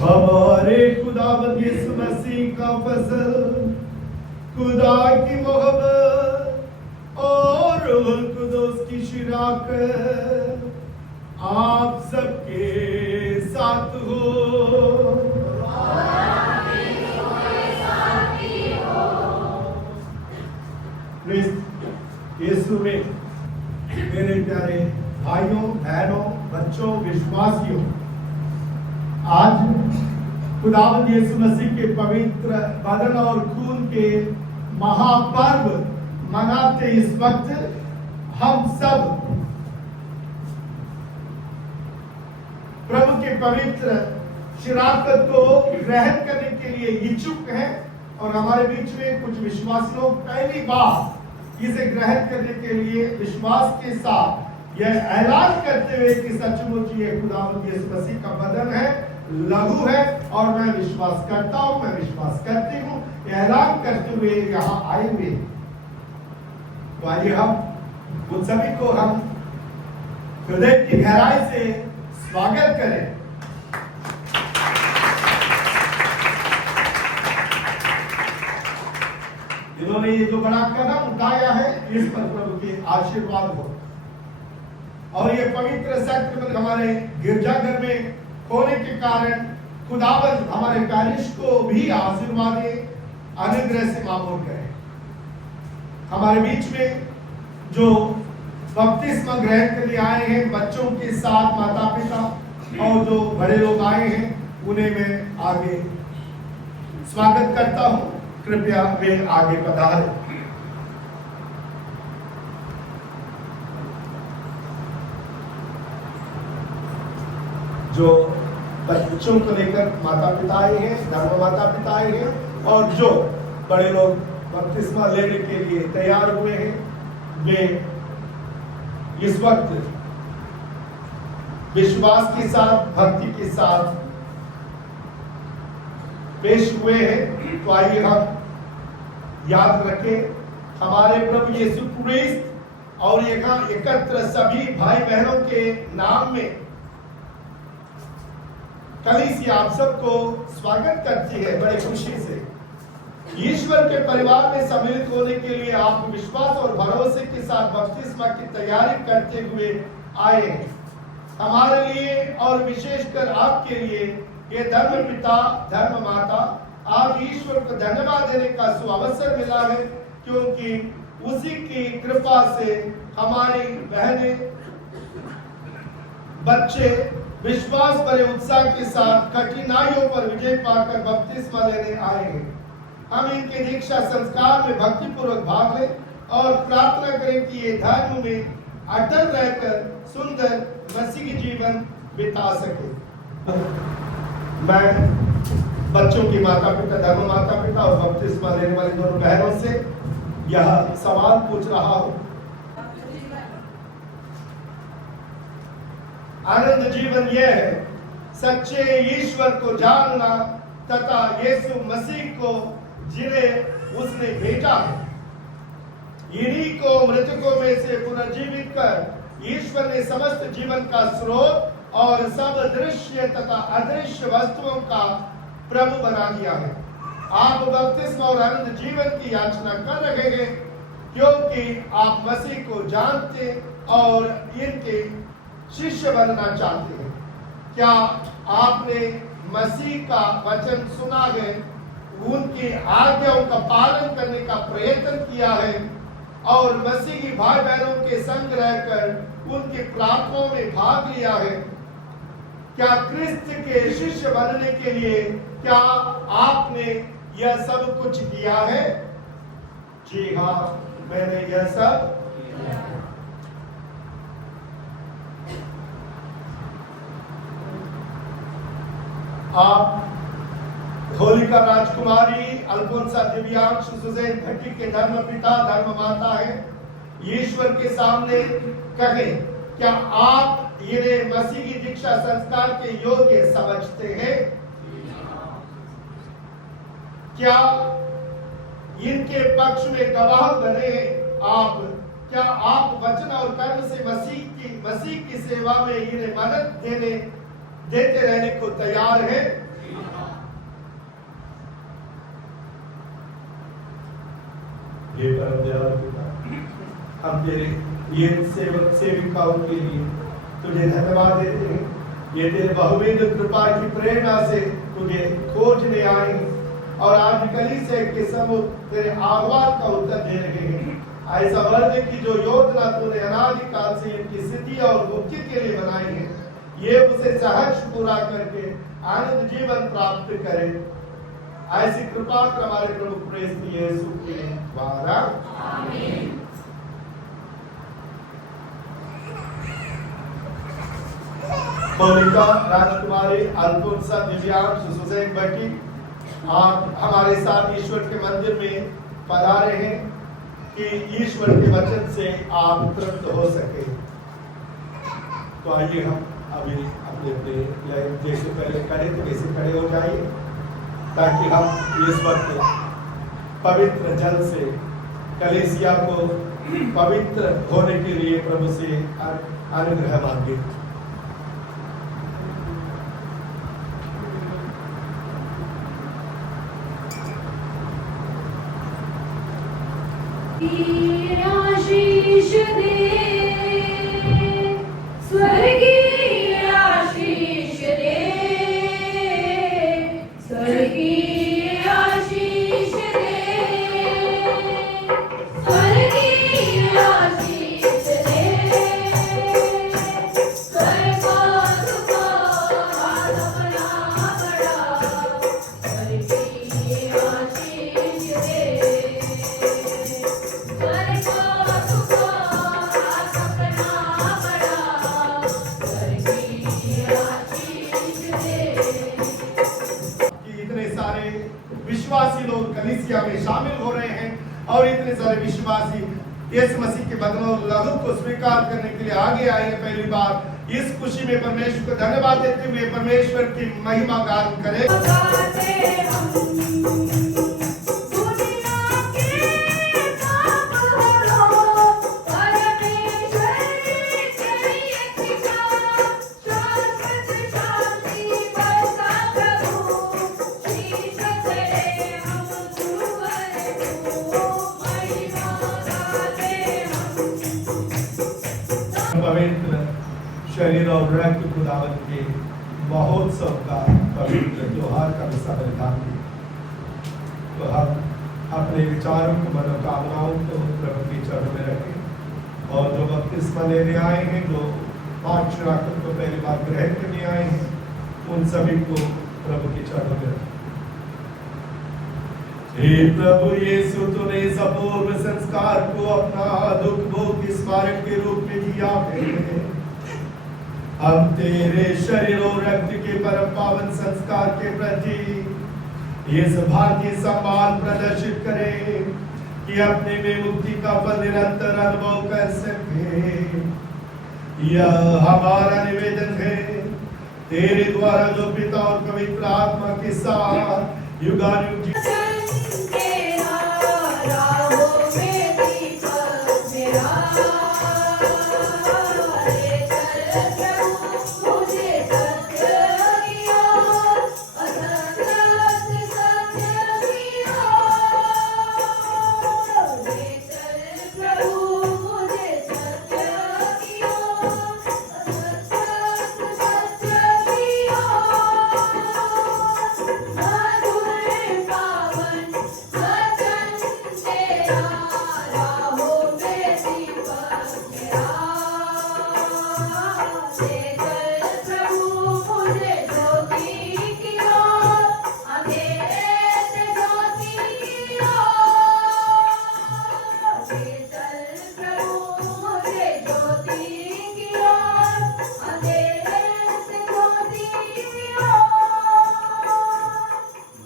हमारे खुदावंद यीशु मसीह का फजल, खुदा की मोहब्बत और रूहुल कुदूस की शराकत आप सबके साथ हो। यीशु में मेरे प्यारे भाइयों बहनों बच्चों विश्वासियों, आज खुदावंद यीशु मसीह के पवित्र बदन और खून के महापर्व मनाते इस वक्त हम सब प्रभु के पवित्र शराकत को ग्रहण करने के लिए इच्छुक हैं और हमारे बीच में कुछ विश्वासी लोग पहली बार इसे ग्रहण करने के लिए विश्वास के साथ यह ऐलान करते हुए कि सचमुच ये खुदावंद यीशु मसीह का बदन है, लहू है और मैं विश्वास करता हूं, मैं विश्वास करती हूं, ऐलान करते हुए यहाँ आए हुए। तो आइए हम उन सभी को हम हृदय की गहराई से स्वागत करें। इन्होंने ये जो बड़ा कदम उठाया है, इस पर प्रभु के आशीर्वाद हो और ये पवित्र सैक्रमेंट हमारे गिरजाघर में होने के कारण खुदावंद हमारे पैरिश को भी आशीर्वाद अनुग्रह से मामूल करे। हमारे बीच में जो बपतिस्मा ग्रहण के लिए आए हैं बच्चों के साथ माता पिता और जो बड़े लोग आए हैं उन्हें मैं आगे स्वागत करता हूं। कृपया वे आगे पधारें। जो बच्चों को लेकर माता पिता आए हैं, धर्म माता पिता आए हैं और जो बड़े लोग बपतिस्मा लेने के लिए तैयार हुए हैं, वे इस वक्त विश्वास के साथ भक्ति के साथ पेश हुए हैं। तो आइए हम याद रखें हमारे प्रभु यीशु क्रिस्त और यहाँ एकत्र सभी भाई बहनों के नाम में कलीसिया आप सबको स्वागत करती है बड़े खुशी से। ईश्वर के परिवार में सम्मिलित होने के लिए आप विश्वास और भरोसे के साथ बपतिस्मा की तैयारी करते हुए आए हैं। हमारे लिए और विशेषकर आपके लिए ये धर्म पिता धर्म माता आप ईश्वर को धन्यवाद देने का सुअवसर मिला है, क्योंकि उसी की कृपा से हमारी बहनें बच्चे विश्वास भरे उत्साह के साथ कठिनाइयों पर विजय पाकर बपतिस्मा लेने आए हैं। हम इनके दीक्षा संस्कार में भक्ति पूर्वक भाग लें और प्रार्थना करें कि ये धर्म में अटल रहकर सुंदर मसीही जीवन बिता सके। मैं बच्चों की माता पिता, धर्म माता पिता और बपतिस्मा लेने वाली दोनों बहनों से यह सवाल पूछ रहा हूं। आनंद जीवन यह है सच्चे ईश्वर को जानना तथा यीशु मसीह को जिन्हें उसने भेजा है। इन्हीं को मृतकों में से पुनर्जीवित कर ईश्वर ने समस्त जीवन का स्रोत और सब दृश्य तथा अदृश्य वस्तुओं का प्रभु बना दिया है। आप बपतिस्मा और अनंत जीवन की याचना कर रहे हैं क्योंकि आप मसीह को जानते और इनके शिष्य बनना चाहते हैं। क्या आपने मसीह का वचन सुना है, उनकी आज्ञाओं का पालन करने का प्रयत्न किया है और मसीह की भाई बहनों के संग रहकर उनकी प्रार्थनाओं में भाग लिया है? क्या क्रिस्त के शिष्य बनने के लिए क्या आपने यह सब कुछ किया है? जी हाँ, मैंने यह सब किया है। आप होलिका राजकुमारी, अल्फोंसा दिव्यांश, सुजैन भट्टी के धर्म पिता, धर्म माता है। ईश्वर के सामने कहें, क्या आप इन्हें मसीह की दीक्षा संस्कार के योग्य समझते हैं? क्या इनके पक्ष में गवाह बने हैं आप? क्या आप वचन और कर्म से मसीह की सेवा में इन्हें मदद देते रहने को तैयार है? ये परम दयालु पिता, हम तेरे ये सेवक सेविकाओं के लिए तुझे धन्यवाद देते हैं। ये तेरे बहुविध कृपा की प्रेरणा से तुझे खोजने आए हैं और आज कलीसिया के सम्मुख तेरे आह्वान का उत्तर दे रहे हैं। ऐसा वर्ग की जो योजना तूने अनादिकाल से इनकी सिद्धि और मुक्ति के लिए बनाई है, ये उसे सहर्ष पूरा करके आनंद जीवन प्राप्त करे। ऐसी कृपा हमारे प्रभु क्रिस्त यीशु के द्वारा आमीन। होलिका राजकुमारी, अल्फोंसा दिव्यांश, सुजैन भट्टी, आप हमारे साथ ईश्वर के मंदिर में पधारे हैं कि ईश्वर के वचन से आप तृप्त हो सके। तो आइए हम अभी अपने जैसे पहले खड़े थे वैसे खड़े हो जाइए ताकि हम इस वक्त पवित्र जल से कलीसिया को पवित्र होने के लिए प्रभु से अनुग्रह मांगे। आशीष दे स्वर्गीय आशीष दे, स्वर्गीय आशीष दे, स्वर्गीय आशीष दे, स्वर्ग को हाथ अपना बढ़ा, स्वर्गीय आशीष दे। विश्वासी लोग कलीसिया में शामिल हो रहे हैं और इतने सारे विश्वासी यीशु मसीह के बदन और लहू को स्वीकार करने के लिए आगे आए हैं। पहली बार इस खुशी में परमेश्वर को धन्यवाद देते हुए परमेश्वर की महिमा गान करें। पवित्र शरीर और रक्त खुदावंत के महोत्सव का पवित्र त्योहार का विसर्जन, तो हम अपने विचारों को, मनोकामनाओं को प्रभु के चरणों में रखें और जो बपतिस्मा लेने आए हैं, जो पाठशाला को पहली बार ग्रहण करने आए हैं, उन सभी को प्रभु के चरणों में रखें। हे प्रभु यीशु, तूने इस अपूर्व संस्कार को अपना दुख भोग के स्मारक के रूप में दिया है। हम तेरे शरीर और रक्त के परम पावन संस्कार के प्रति इस भारतीय सम्मान प्रदर्शित करें कि अपने में मुक्ति का फल निरंतर अनुभव कर सके। यह हमारा निवेदन है तेरे द्वारा जो पिता और पवित्र आत्मा के साथ युगानुयुग तेरा राहों में दीपक मेरा, ले चल प्रभु मुझे सत्य की ओर, असत्य से सत्य की ओर। ले चल प्रभु मुझे सत्य की ओर, असत्य से सत्य की ओर। मधुर पावन वचन तेरा, राहों में दीपक मेरा। ले चल प्रभु मुझे ज्योति की ओर, अंधेरे से ज्योति की ओर। ले चल प्रभु मुझे ज्योति की ओर, अंधेरे से ज्योति की ओर।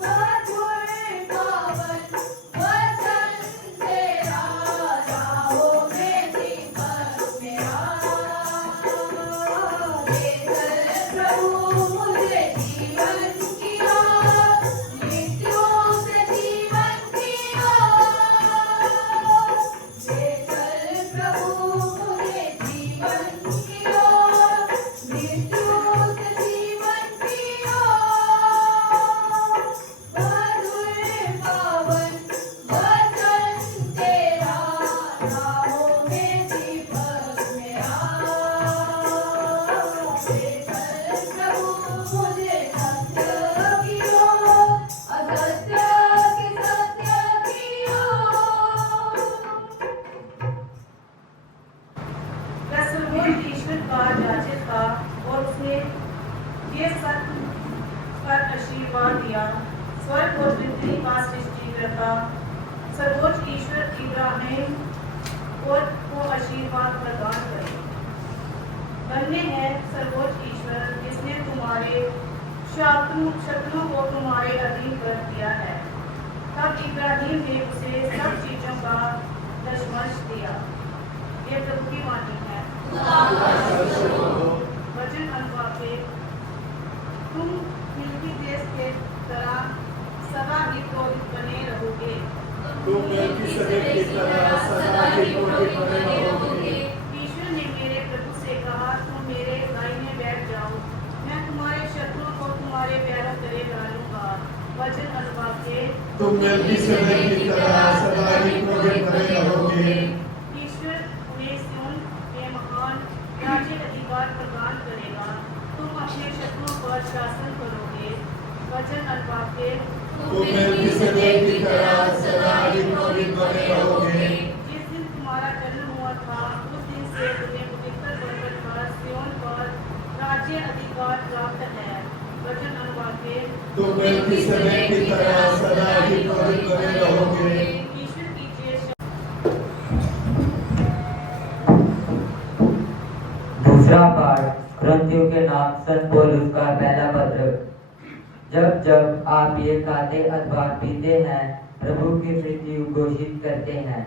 मधुर पावन वचन तेरा, राहों में दीपक मेरा। ले चल प्रभु मुझे जीवन की ओर, मृत्यु से जीवन की ओर। ले चल प्रभु मुझे जीवन की ओर, मृत्यु से जीवन की ओर। मधुर पावन वचन तेरा, राहों में दीपक मेरा। ले चल प्रभु मुझे सत्य की ओर, असत्य के सत्य की ओर। सर्वोच्च ईश्वर का याजक था और उसने ये सत्य पर आशीर्वाद दिया। स्वर्ग और पृथ्वी का सृष्टिकर्ता सर्वोच्च ईश्वर इब्राहिम और को आशीर्वाद प्रदान करे। धन्य है सर्वोच्च ईश्वर जिसने तुम्हारे शत्रुओं को तुम्हारे अधीन कर दिया है। तब इब्राहिम ने उसे सब चीजों का दशमंश दिया। ये प्रभु की वाणी है। वचन अनुवादे, तुम मिल्की देश के तरह सदा ही क्रोधित बने रहोगे। तुम मेलकीसेदेक की तरह सदा ही क्रोधित बने रहोगे। ईश्वर ने मेरे प्रभु से कहा, तुम मेरे दाहिने बैठ जाओ, मैं तुम्हारे शत्रुओं को तुम्हारे पैरों तले डालूंगा। वचन अनुवादे, तुम मेलकीसेदेक की तरह सदा ही क्रोधित बने रहोगे। ईश्वर उन्हें सिय्योन में महान राज्य अधिकार प्रदान करेगा। तुम अपने शत्रुओं पर शासन करोगे। वचन अनुवादे, तुम मेलकीसेदेक की तरह सदा ही क्रोधित बने रहोगे। जिस दिन तुम्हारा जन्म हुआ था उस दिन से तुम्हें पवित्र पर्वत पर सिय्योन पर राज्य अधिकार प्राप्त है। वचन अनुवादे, तुम मेलकीसेदेक की तरह सदा ही क्रोधित बने रहोगे। ईश्वर कीजिए। दूसरा पाठ कुरिन्थियों के नाम संत पौलुस का पहला पत्र। जब जब आप ये खाते अथवा पीते हैं, प्रभु की मृत्यु घोषित करते हैं।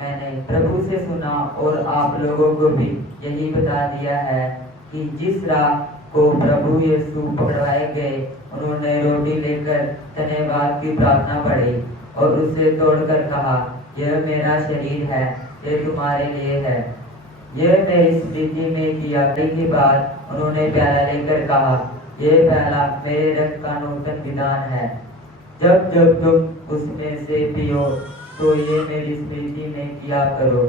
मैंने प्रभु से सुना और आप लोगों को भी यही बता दिया है कि जिस राह को प्रभु यीशु पकड़वाए गए, उन्होंने रोटी लेकर धन्यवाद की प्रार्थना पढ़ी और उसे तोड़कर कहा, यह मेरा शरीर है, ये तुम्हारे लिए है। यह मेरी स्मृति में किया के बाद उन्होंने प्याला लेकर कहा, यह प्याला मेरे रक्त का नूतन विधान है। जब जब तुम उसमें से पियो तो ये मेरी स्मृति में किया करो।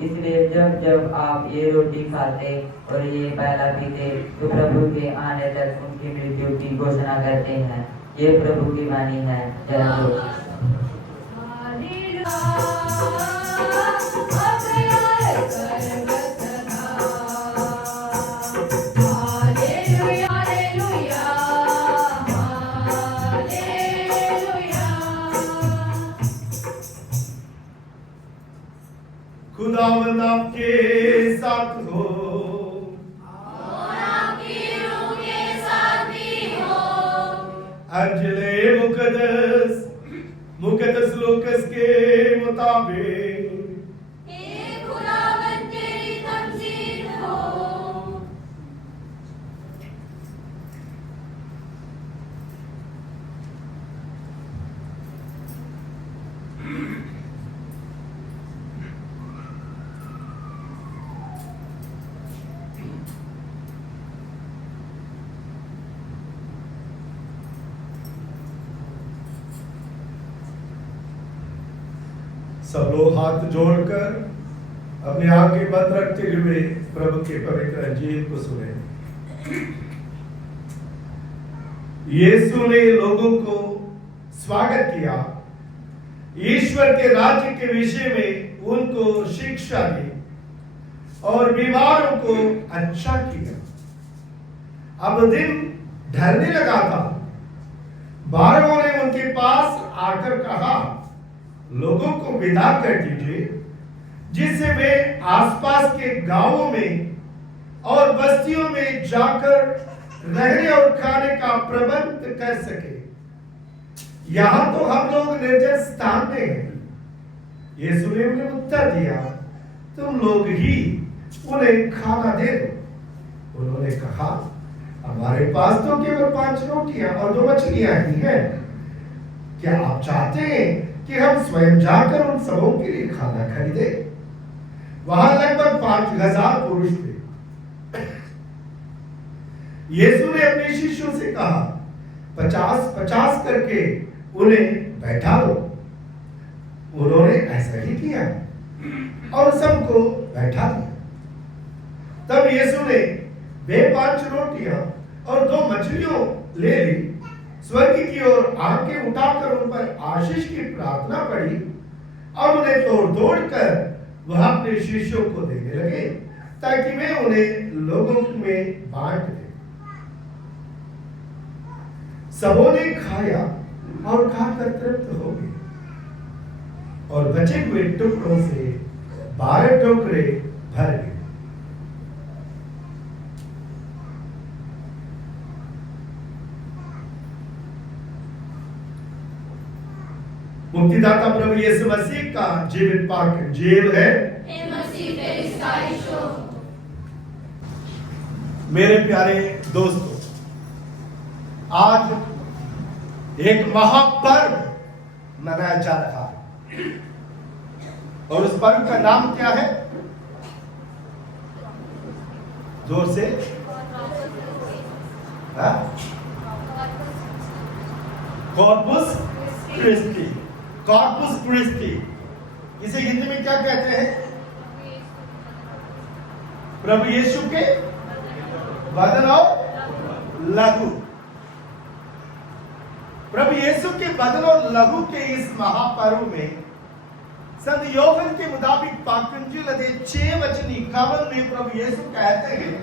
इसलिए जब जब आप ये रोटी खाते और ये प्याला पीते तो प्रभु के आने तक उनकी मृत्यु की घोषणा करते हैं। ये प्रभु की वाणी है। जय हो। हालेलुया। अजले मुकद्दस लूकस के मुताबिक हे खुदावंद तेरी तमजीद हो। सब लोग हाथ जोड़कर अपनी आंखें बंद रखते हुए प्रभु के पवित्र अंजील को सुने। यीशु ने लोगों को स्वागत किया, ईश्वर के राज्य के विषय में उनको शिक्षा दी और बीमारों को अच्छा किया। अब दिन ढलने लगा था। 12 ने उनके पास आकर कहा, लोगों को विदा कर दीजिए, जिससे वे आसपास के गांवों में और बस्तियों में जाकर रहने और खाने का प्रबंध कर सके। यहां तो हम लोग निर्जन स्थान में हैं। यीशु ने उन्हें उत्तर दिया, तुम लोग ही उन्हें खाना दे दो। उन्होंने कहा, हमारे पास तो केवल 5 रोटियां और 2 मछलियां ही हैं। क्या आप चाहते हैं कि हम स्वयं जाकर उन सबों के लिए खाना खरीदे? वहां लगभग 5000 पुरुष थे। यीशु ने अपने शिष्यों से कहा, 50-50 करके उन्हें बैठा दो। उन्होंने ऐसा ही किया और सबको बैठा दिया। तब यीशु ने वे 5 रोटियां और 2 मछलियों ले ली, स्वर्ग की ओर आंखें उठाकर उन पर आशीष की प्रार्थना पड़ी और उन्हें तोड़ कर वह अपने शिष्यों को देने लगे, ताकि वे उन्हें लोगों में बांट दें। सबों ने खाया और खाकर तृप्त हो गए और बचे हुए टुकड़ों से 12 टोकरे भर गए। मुक्तिदाता प्रभु यीशु मसीह का जीवित पाक जेल है। हे मसीह तेरी साइश हो। मेरे प्यारे दोस्तों, आज एक महापर्व मनाया जा रहा है और उस पर्व का नाम क्या है? जोर से कॉर्पस क्रिस्टी। कॉर्पस क्रिस्टी, इसे हिंदी में क्या कहते हैं? प्रभु यीशु के बदन और लहू। प्रभु यीशु के बदन और लहू के इस महापर्व में संत योहन के मुताबिक पाकुंजी लदे 6 वचनी कवन में प्रभु यीशु कहते हैं,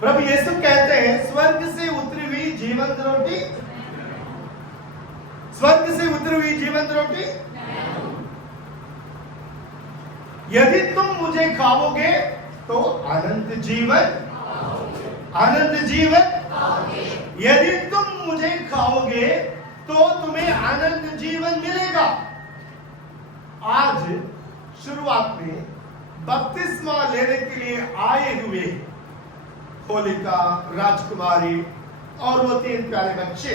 प्रभु यीशु कहते हैं, स्वर्ग से उतरी हुई जीवंत रोटी, स्वर्ग से उतरी हुई जीवंत रोटी, यदि तुम मुझे खाओगे तो अनंत जीवन, अनंत जीवन, यदि तुम मुझे खाओगे तो तुम्हें अनंत जीवन मिलेगा। आज शुरुआत में बपतिस्मा लेने के लिए आए हुए होलिका, राजकुमारी और वो 3 प्यारे बच्चे,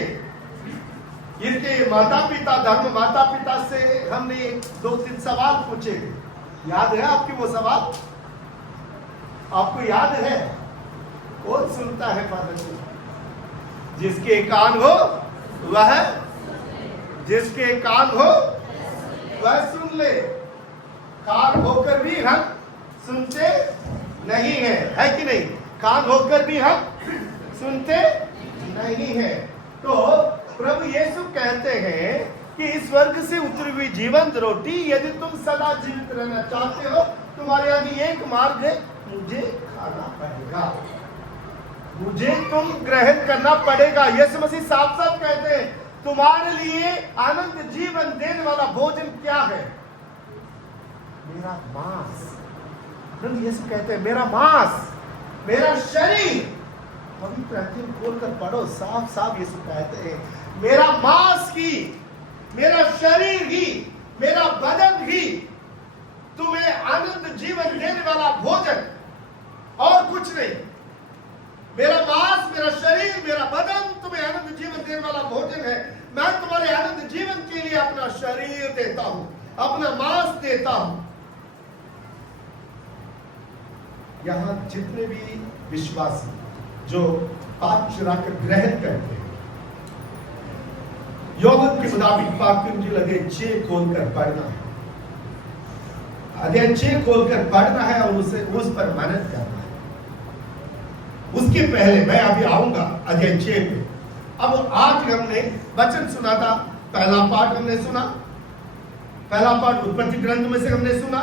इनके माता पिता, धर्म माता पिता से हमने 2-3 सवाल पूछे। याद है आपके वो सवाल? आपको याद है? कौन सुनता है फादर? जिसके कान हो वह, जिसके कान हो वह सुन ले। कान होकर भी हम सुनते नहीं है कि नहीं? कान होकर भी हम सुनते नहीं है। तो प्रभु यीशु कहते हैं कि इस स्वर्ग से उतरी हुई जीवंत रोटी, यदि तुम सदा जीवित रहना चाहते हो, तुम्हारे आगे एक मार्ग है, मुझे खाना पड़ेगा, मुझे तुम ग्रहण करना पड़ेगा। यीशु मसीह साफ साफ कहते हैं, तुम्हारे लिए अनंत जीवन देने वाला भोजन क्या है? मेरा मांस। प्रभु यीशु कहते हैं, मेरा मांस, मेरा शरीर पवित्र अंतिम खोलकर पढ़ो, साफ साफ यीशु कहते हैं, मेरा मांस ही, मेरा शरीर ही, मेरा बदन ही तुम्हें आनंद जीवन देने वाला भोजन, और कुछ नहीं। मेरा मांस, मेरा शरीर, मेरा बदन तुम्हें आनंद जीवन देने वाला भोजन है। मैं तुम्हारे आनंद जीवन के लिए अपना शरीर देता हूं, अपना मांस देता हूं। यहां जितने भी विश्वासी जो पाप चुरा कर ग्रहण करते हैं, योग के मुताबिक पाप की मुझे लगे 6 खोलकर पढ़ना है, अध्याय 6 खोलकर पढ़ना है और उस पर मेहनत करना है। उसके पहले मैं अभी आऊंगा अध्याय 6 पे। अब आज हमने वचन सुना था, पहला पाठ हमने सुना, पहला पाठ उत्पत्ति ग्रंथ में से हमने सुना,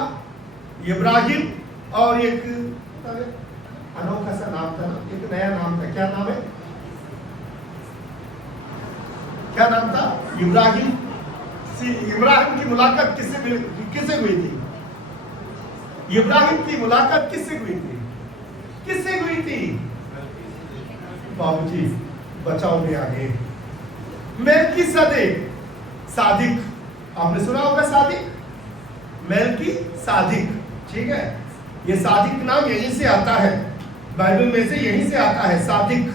इब्राहिम और एक अनोखा सा नाम था ना, एक नया नाम था, क्या नाम है, क्या नाम था? इब्राहिम। इब्राहिम की मुलाकात किससे हुई थी? इब्राहिम की मुलाकात किससे हुई थी? किससे हुई थी? बाबूजी बचाओ में आगे। मेलकीसेदेक, सादिक, आपने सुना होगा सादिक, मेलकीसेदेक, ठीक है। ये सादिक नाम यहीं से आता है, बाइबल में से यहीं से आता है सादिक,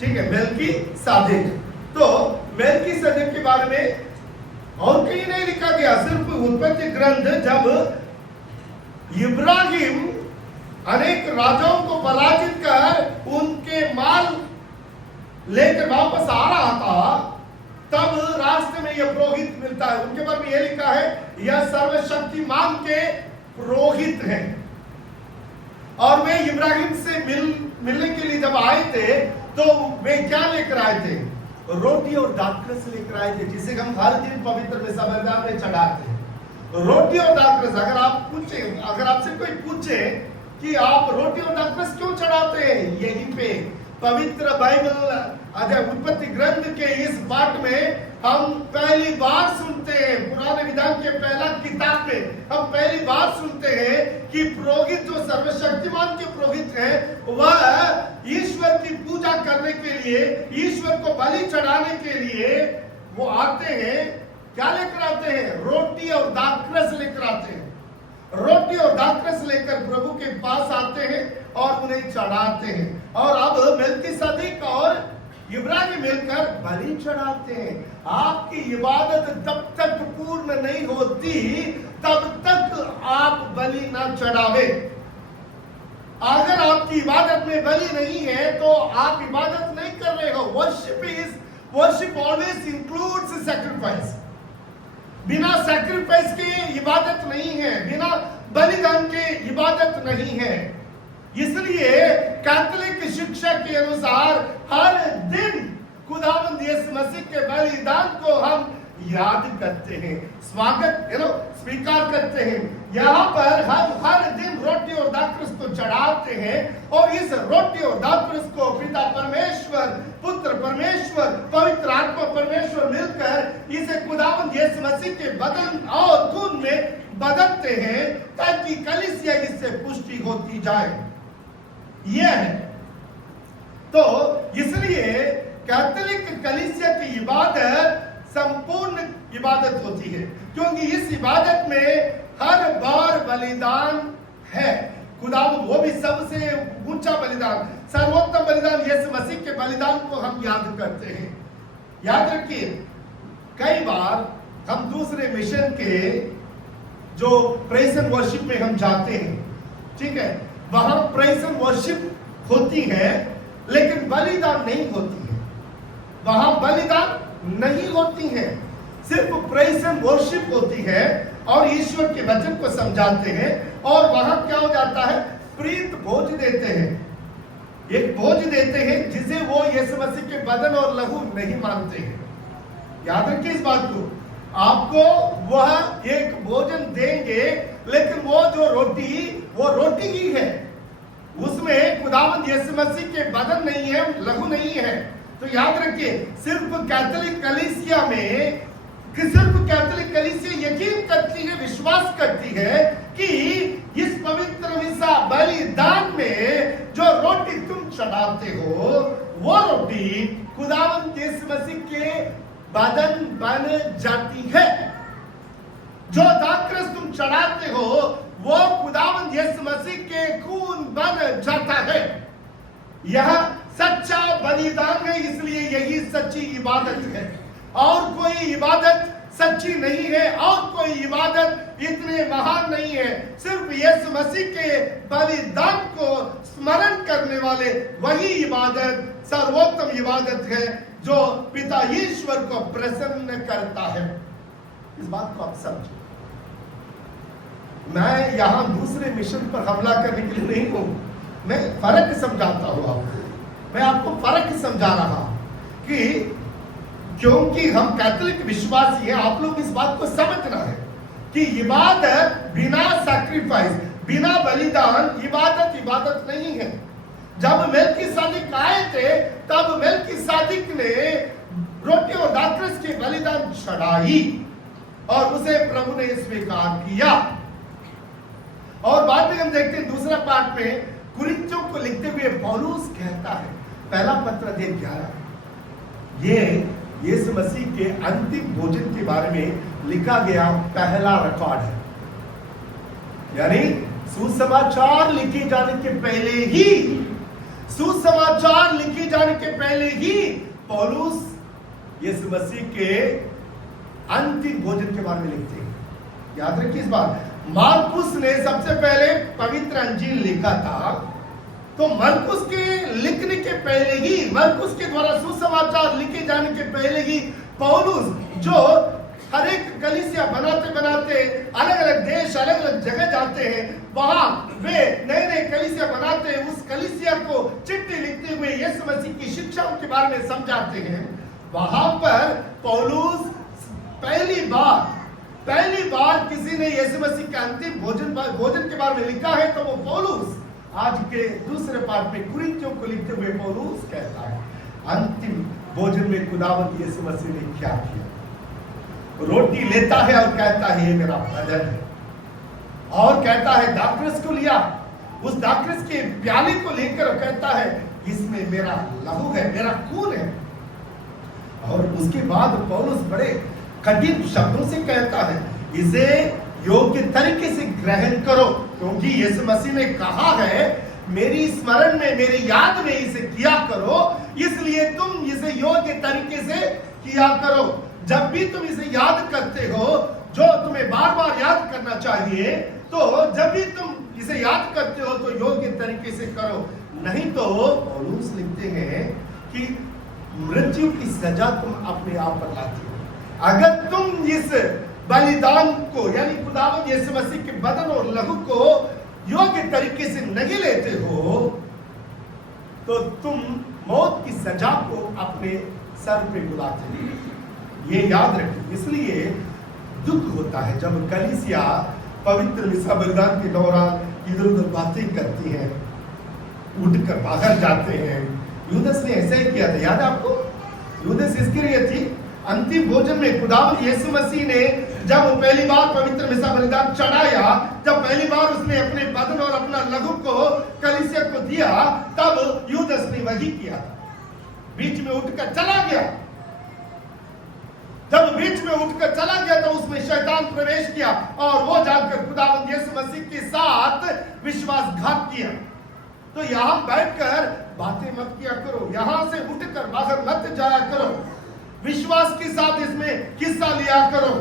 ठीक है, मेलकीसेदेक। तो मेलकीसेदेक के बारे में और कहीं नहीं लिखा गया, सिर्फ उत्पत्ति ग्रंथ जब इब्राहिम अनेक राजाओं को पराजित कर उनके माल लेकर वापस आ रहा था, तब रास्ते में यह पुरोहित मिलता है। उनके बारे में यह लिखा है, यह सर्वशक्तिमान के पुरोहित हैं। और वे इब्राहिम से मिलने के लिए जब आए थे तो वे क्या लेकर आए थे? रोटी और दाखरस लेकर आए थे, जिसे हम हर दिन पवित्र में सबरदान में चढ़ाते हैं। रोटी और दाखरस, अगर आपसे कोई पूछे कि आप रोटी और दाखरस क्यों चढ़ाते हैं, यहीं पे पवित्र बाइबल अध्याय उत्पत्ति ग्रंथ के इस पाठ में हम पहली बार सुनते हैं, पुराने विधान के पहला किताब में हम पहली बार सुनते हैं कि पुरोहित जो सर्वशक्तिमान के पुरोहित हैं, वह ईश्वर की पूजा करने के लिए, ईश्वर को बलि चढ़ाने के लिए वो आते हैं। क्या लेकर आते हैं? रोटी और दाखरस लेकर आते हैं। रोटी और दाखरस लेकर प्रभु के पास आते हैं और उन्हें चढ़ाते हैं। और अब मेलकीसेदेक और इब्राहिम मिलकर बलि चढ़ाते हैं। आपकी इबादत तब तक पूर्ण नहीं होती तब तक आप बलि ना चढ़ावे। अगर आपकी इबादत में बलि नहीं है तो आप इबादत नहीं कर रहे हो। Worship always includes sacrifice. बिना सैक्रिफाइस के इबादत नहीं है, बिना बलिदान के इबादत नहीं है। इसलिए कैथोलिक शिक्षा के अनुसार हर दिन खुदावंद यीशु मसीह के बलिदान को हम याद करते हैं, स्वागत स्वीकार करते हैं। यहाँ पर हम हर दिन रोटी और दाखरस को चढ़ाते हैं और इस रोटी और दाखरस को पिता परमेश्वर, पुत्र परमेश्वर, पवित्र आत्मा परमेश्वर मिलकर इसे खुदावंद यीशु मसीह के बदन और खून में बदलते हैं ताकि कलीसिया इससे पुष्टि होती जाए। यह है तो इसलिए कैथोलिक कलीसिया की इबादत संपूर्ण इबादत होती है, क्योंकि इस इबादत में हर बार बलिदान है। खुदावंद वो भी सबसे ऊंचा बलिदान, सर्वोत्तम बलिदान यीशु मसीह के बलिदान को हम याद करते हैं। याद रखिए, कई बार हम दूसरे मिशन के जो प्रेज एंड वर्शिप में हम जाते हैं, ठीक है, वहां प्रेज एंड वर्शिप होती है लेकिन बलिदान नहीं होती है। वहां बलिदान नहीं होती है, सिर्फ प्रेज एंड वर्शिप होती है और ईश्वर के वचन को समझाते हैं। और वहां क्या हो जाता है? प्रीत भोज देते हैं, एक भोज देते हैं जिसे वो यीशु मसीह के बदन और लहू नहीं मानते हैं। याद रखिए इस बात को, आपको वह एक भोजन देंगे लेकिन वो जो रोटी ही है, उसमें खुदावंद यीशु मसीह के बदन नहीं है, लहू नहीं है। तो याद रखिए, सिर्फ कैथोलिक कलीसिया यकीन करती है, विश्वास करती है कि इस पवित्र मिसा बलिदान में जो रोटी तुम चढ़ा चढ़ाते हो वो रोटी खुदावंद यीशु मसीह के बदन बन जाती है। जो दाखरस तुम चढ़ाते हो वो खुदावंद यीशु मसीह के खून बन जाता है। यह सच्चा बलिदान है, इसलिए यही सच्ची इबादत है। और कोई इबादत सच्ची नहीं है और कोई इबादत इतने महान नहीं है। सिर्फ यीशु मसीह के बलिदान को स्मरण करने वाले वही इबादत सर्वोत्तम इबादत है जो पिता ईश्वर को प्रसन्न करता है। इस बात को आप समझो। मैं यहां दूसरे मिशन पर हमला करने के लिए नहीं हूं, मैं फर्क समझाता हूं आपको। मैं आपको फर्क समझा रहा कि क्योंकि हम कैथोलिक विश्वासी हैं, आप लोग इस बात को समझना है कि इबादत बिना सैक्रिफाइस, बिना बलिदान इबादत नहीं है। जब मेलकीसेदेक आए थे तब मेलकीसेदेक ने रोटी और दाखरस के बलिदान चढ़ाई और उसे प्रभु ने स्वीकार किया। और बाद में हम देखते हैं दूसरा पार्ट में कुरिन्थियों को लिखते हुए पौलुस कहता है, पहला पत्र अध्याय 11, ये यीशु मसीह के अंतिम भोजन के बारे में लिखा गया पहला रिकॉर्ड है। यानी सुसमाचार लिखे जाने के पहले ही पौलुस यीशु मसीह के अंतिम भोजन के बारे में लिखते हैं। याद रखिए इस बात। मार्कुस ने सबसे पहले पवित्र अंजील लिखा था, तो मरकुस के लिखने के पहले ही, मरकुस के द्वारा सुसमाचार लिखे जाने के पहले ही पौलुस जो हर एक कलीसिया बनाते बनाते अलग अलग देश अलग अलग जगह जाते हैं, वहां वे नए नए कलीसिया बनाते हैं, उस कलीसिया को चिट्ठी लिखते हुए यीशु मसीह की शिक्षाओं के बारे में समझाते हैं। वहां पर पौलुस पहली बार किसी ने यीशु मसीह के अंतिम भोजन के बारे में लिखा है तो वो पौलुस। आज के दूसरे पार्ट में कुरिन्थियों को लिखते हुए पौलुस कहता है, अंतिम भोजन में खुदावंद यीशु मसीह ने क्या किया। रोटी लेता है और कहता है ये मेरा बदन है, और कहता है दाखरस को लिया, उस दाखरस के प्याले को लेकर कहता है इसमें मेरा लहू है, मेरा खून है। और उसके बाद पौलुस बड़े कठिन शब्दों से कहता है इसे योग्य तरीके से ग्रहण करो, क्योंकि यीशु मसीह ने कहा है मेरी स्मरण में, मेरी याद में इसे किया करो, इसलिए तुम इसे योग्य तरीके से किया करो। जब भी तुम इसे याद करते हो, जो तुम्हें बार बार याद करना चाहिए, तो जब भी तुम इसे याद करते हो तो योग्य तरीके से करो, नहीं तो पौलुस लिखते हैं कि मृत्यु की सजा तुम अपने आप पर लाती हो। अगर तुम इस बलिदान को यानी खुदावंद यीशु मसीह के बदन और लहू को योग्य तरीके से नहीं लेते हो तो तुम मौत की सजा को अपने सर पे बुलाते हो। ये याद रखिए। इसलिए दुख होता है जब कलीसिया पवित्र मिसा बलिदान के दौरान इधर उधर बातें करती हैं, उठकर बाहर जाते हैं। यूदस ने ऐसा ही किया था, याद है आपको? यूदस इस्करियोती अंतिम भोजन में खुदावंद यीशु मसीह ने जब पहली बार पवित्र मिसा बलिदान चढ़ाया, जब पहली बार उसने अपने बदन और अपना लहू को कलीसिया को दिया, तब यूदस ने वही किया था, बीच में उठकर चला गया। जब बीच में उठकर चला गया तो उसमें शैतान प्रवेश किया और वो जाकर खुदावंद यीशु मसीह के साथ विश्वासघात किया। तो यहां बैठकर बातें मत किया करो, यहां से उठकर बाहर मत जाया करो, विश्वास के साथ इसमें हिस्सा लिया करो।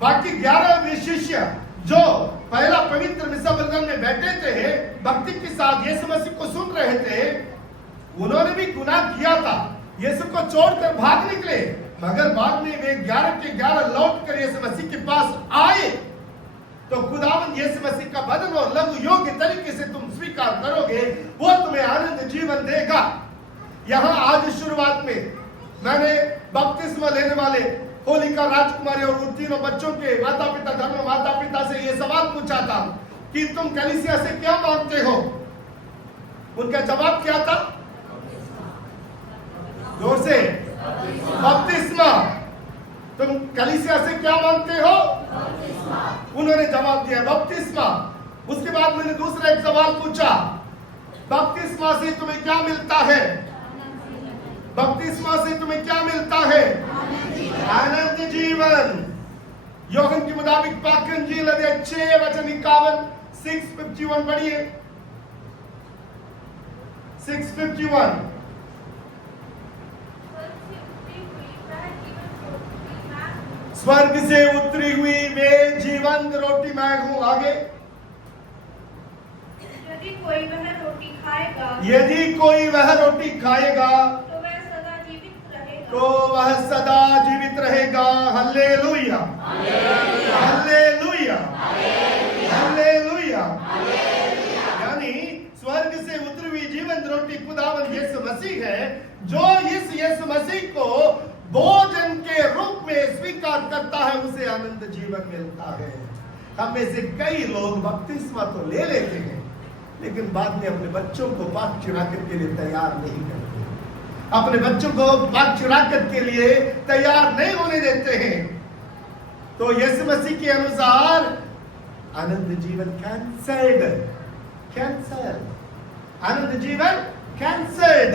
बाकी 11 शिष्य जो पहला पवित्र मिसा बलिदान में बैठे थे, भक्ति के साथ यीशु मसीह को सुन रहे थे, उन्होंने भी गुनाह किया था, यीशु को छोड़कर भाग निकले, मगर बाद में वे 11 के 11 लौट कर यीशु मसीह के पास आए। तो खुदावंद यीशु मसीह का बदन और लहू योग्य तरीके से तुम स्वीकार करोगे, वो तुम्हें आनंद जीवन देगा। यहाँ आज शुरुआत में मैंने बपतिस्मा लेने वाले होलिका, राजकुमारी और उन तीनों बच्चों के माता पिता, धर्म माता पिता से ये सवाल पूछा था कि तुम कलीसिया से क्या मांगते हो? उनका जवाब क्या था? जोर से, बपतिस्मा। तुम कलीसिया से क्या मांगते हो? उन्होंने जवाब दिया बपतिस्मा। उसके बाद मैंने दूसरा एक सवाल पूछा, बपतिस्मा से तुम्हें क्या मिलता है? बपतिस्मा से तुम्हें क्या मिलता है? अनंत जीवन। यूहन्ना के मुताबिक पाक अंजील अध्याय 6 वचन 51, 651 पढ़िए। 651। स्वर्ग से उतरी हुई वे जीवंत रोटी मैं हूं। आगे, यदि कोई वह रोटी खाएगा यदि कोई वह रोटी खाएगा तो वह सदा जीवित रहेगा। तो वह सदा जीवित रहेगा। Hallelujah, hallelujah, hallelujah. यानी स्वर्ग से उतरी हुई जीवंत रोटी खुदावंद यीशु मसीह है, जो इस यीशु मसीह को भोजन के रूप में स्वीकार करता है, उसे अनंत जीवन मिलता है। हम में से कई लोग बपतिस्मा तो ले लेते हैं, लेकिन बाद में अपने बच्चों को पाक चिराकत के लिए तैयार नहीं करते, अपने बच्चों को पाक चिराकत के लिए तैयार नहीं होने देते हैं। तो यीशु मसीह के अनुसार अनंत जीवन कैंसल्ड, कैंसल, अनंत जीवन कैंसल्ड।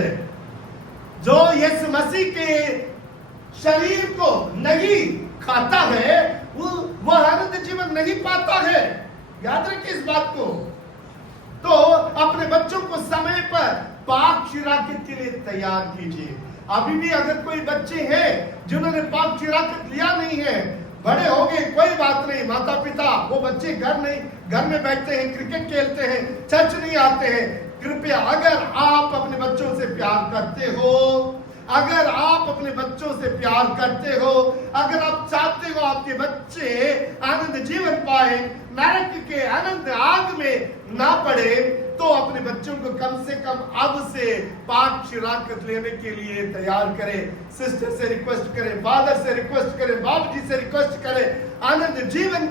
जो यीशु मसीह के शरीर को नहीं खाता है, वह अनंत जीवन नहीं पाता है। याद रखिए इस बात को। तो अपने बच्चों को समय पर पाक चिराकत के लिए तैयार कीजिए। अभी भी अगर कोई बच्चे हैं जिन्होंने पाक चिराकत लिया नहीं है, बड़े हो गए, कोई बात नहीं, माता पिता वो बच्चे घर में बैठते हैं, क्रिकेट खेलते हैं, चर्च नहीं आते हैं, कृपया अगर आप अपने बच्चों से प्यार करते हो, अगर आप अपने बच्चों से प्यार करते हो, अगर आप चाहते हो आपके बच्चे आनंद जीवन पाए, नरक के अनंत आग में ना पड़े, तो अपने बच्चों को कम से कम अब से पाक चिराकत लेने के लिए तैयार करें। सिस्टर से रिक्वेस्ट करें, फादर से रिक्वेस्ट करें, बाप जी से रिक्वेस्ट करें, आनंद जीवन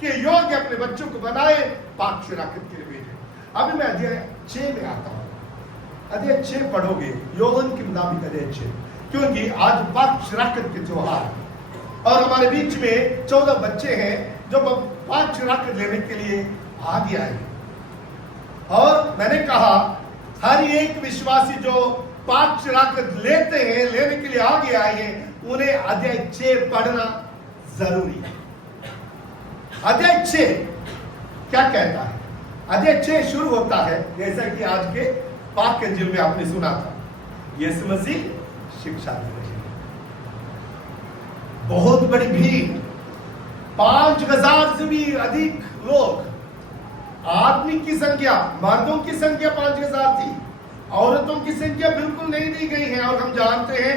के योग्य अपने बच्चों को बनाए, पाक चिराकत के लिए भेजें। अभी मैं अध्याय 6 में आता हूं। अध्याय 6 पढ़ोगे, यूहन्ना के मुताबिक अध्याय 6, क्योंकि आज पाक चिराकत के त्योहार और हमारे बीच में 14 बच्चे हैं जो पाक चिराकत लेने के लिए आगे आए। और मैंने कहा हर एक विश्वासी जो पाक चिराकत लेते हैं, लेने के लिए आगे आए हैं, उन्हें अध्याय 6 पढ़ना जरूरी है। अध्याय 6 क्या कहता है? अध्याय 6 शुरू होता है जैसा कि आज के पाक अंजील में आपने सुना था, यीशु मसीह शिक्षा दे रहे हैं। बहुत बड़ी भीड़, 5000 से भी अधिक लोग, आदमी की संख्या, मर्दों की संख्या 5000 थी, औरतों की संख्या बिल्कुल नहीं दी गई है। और हम जानते हैं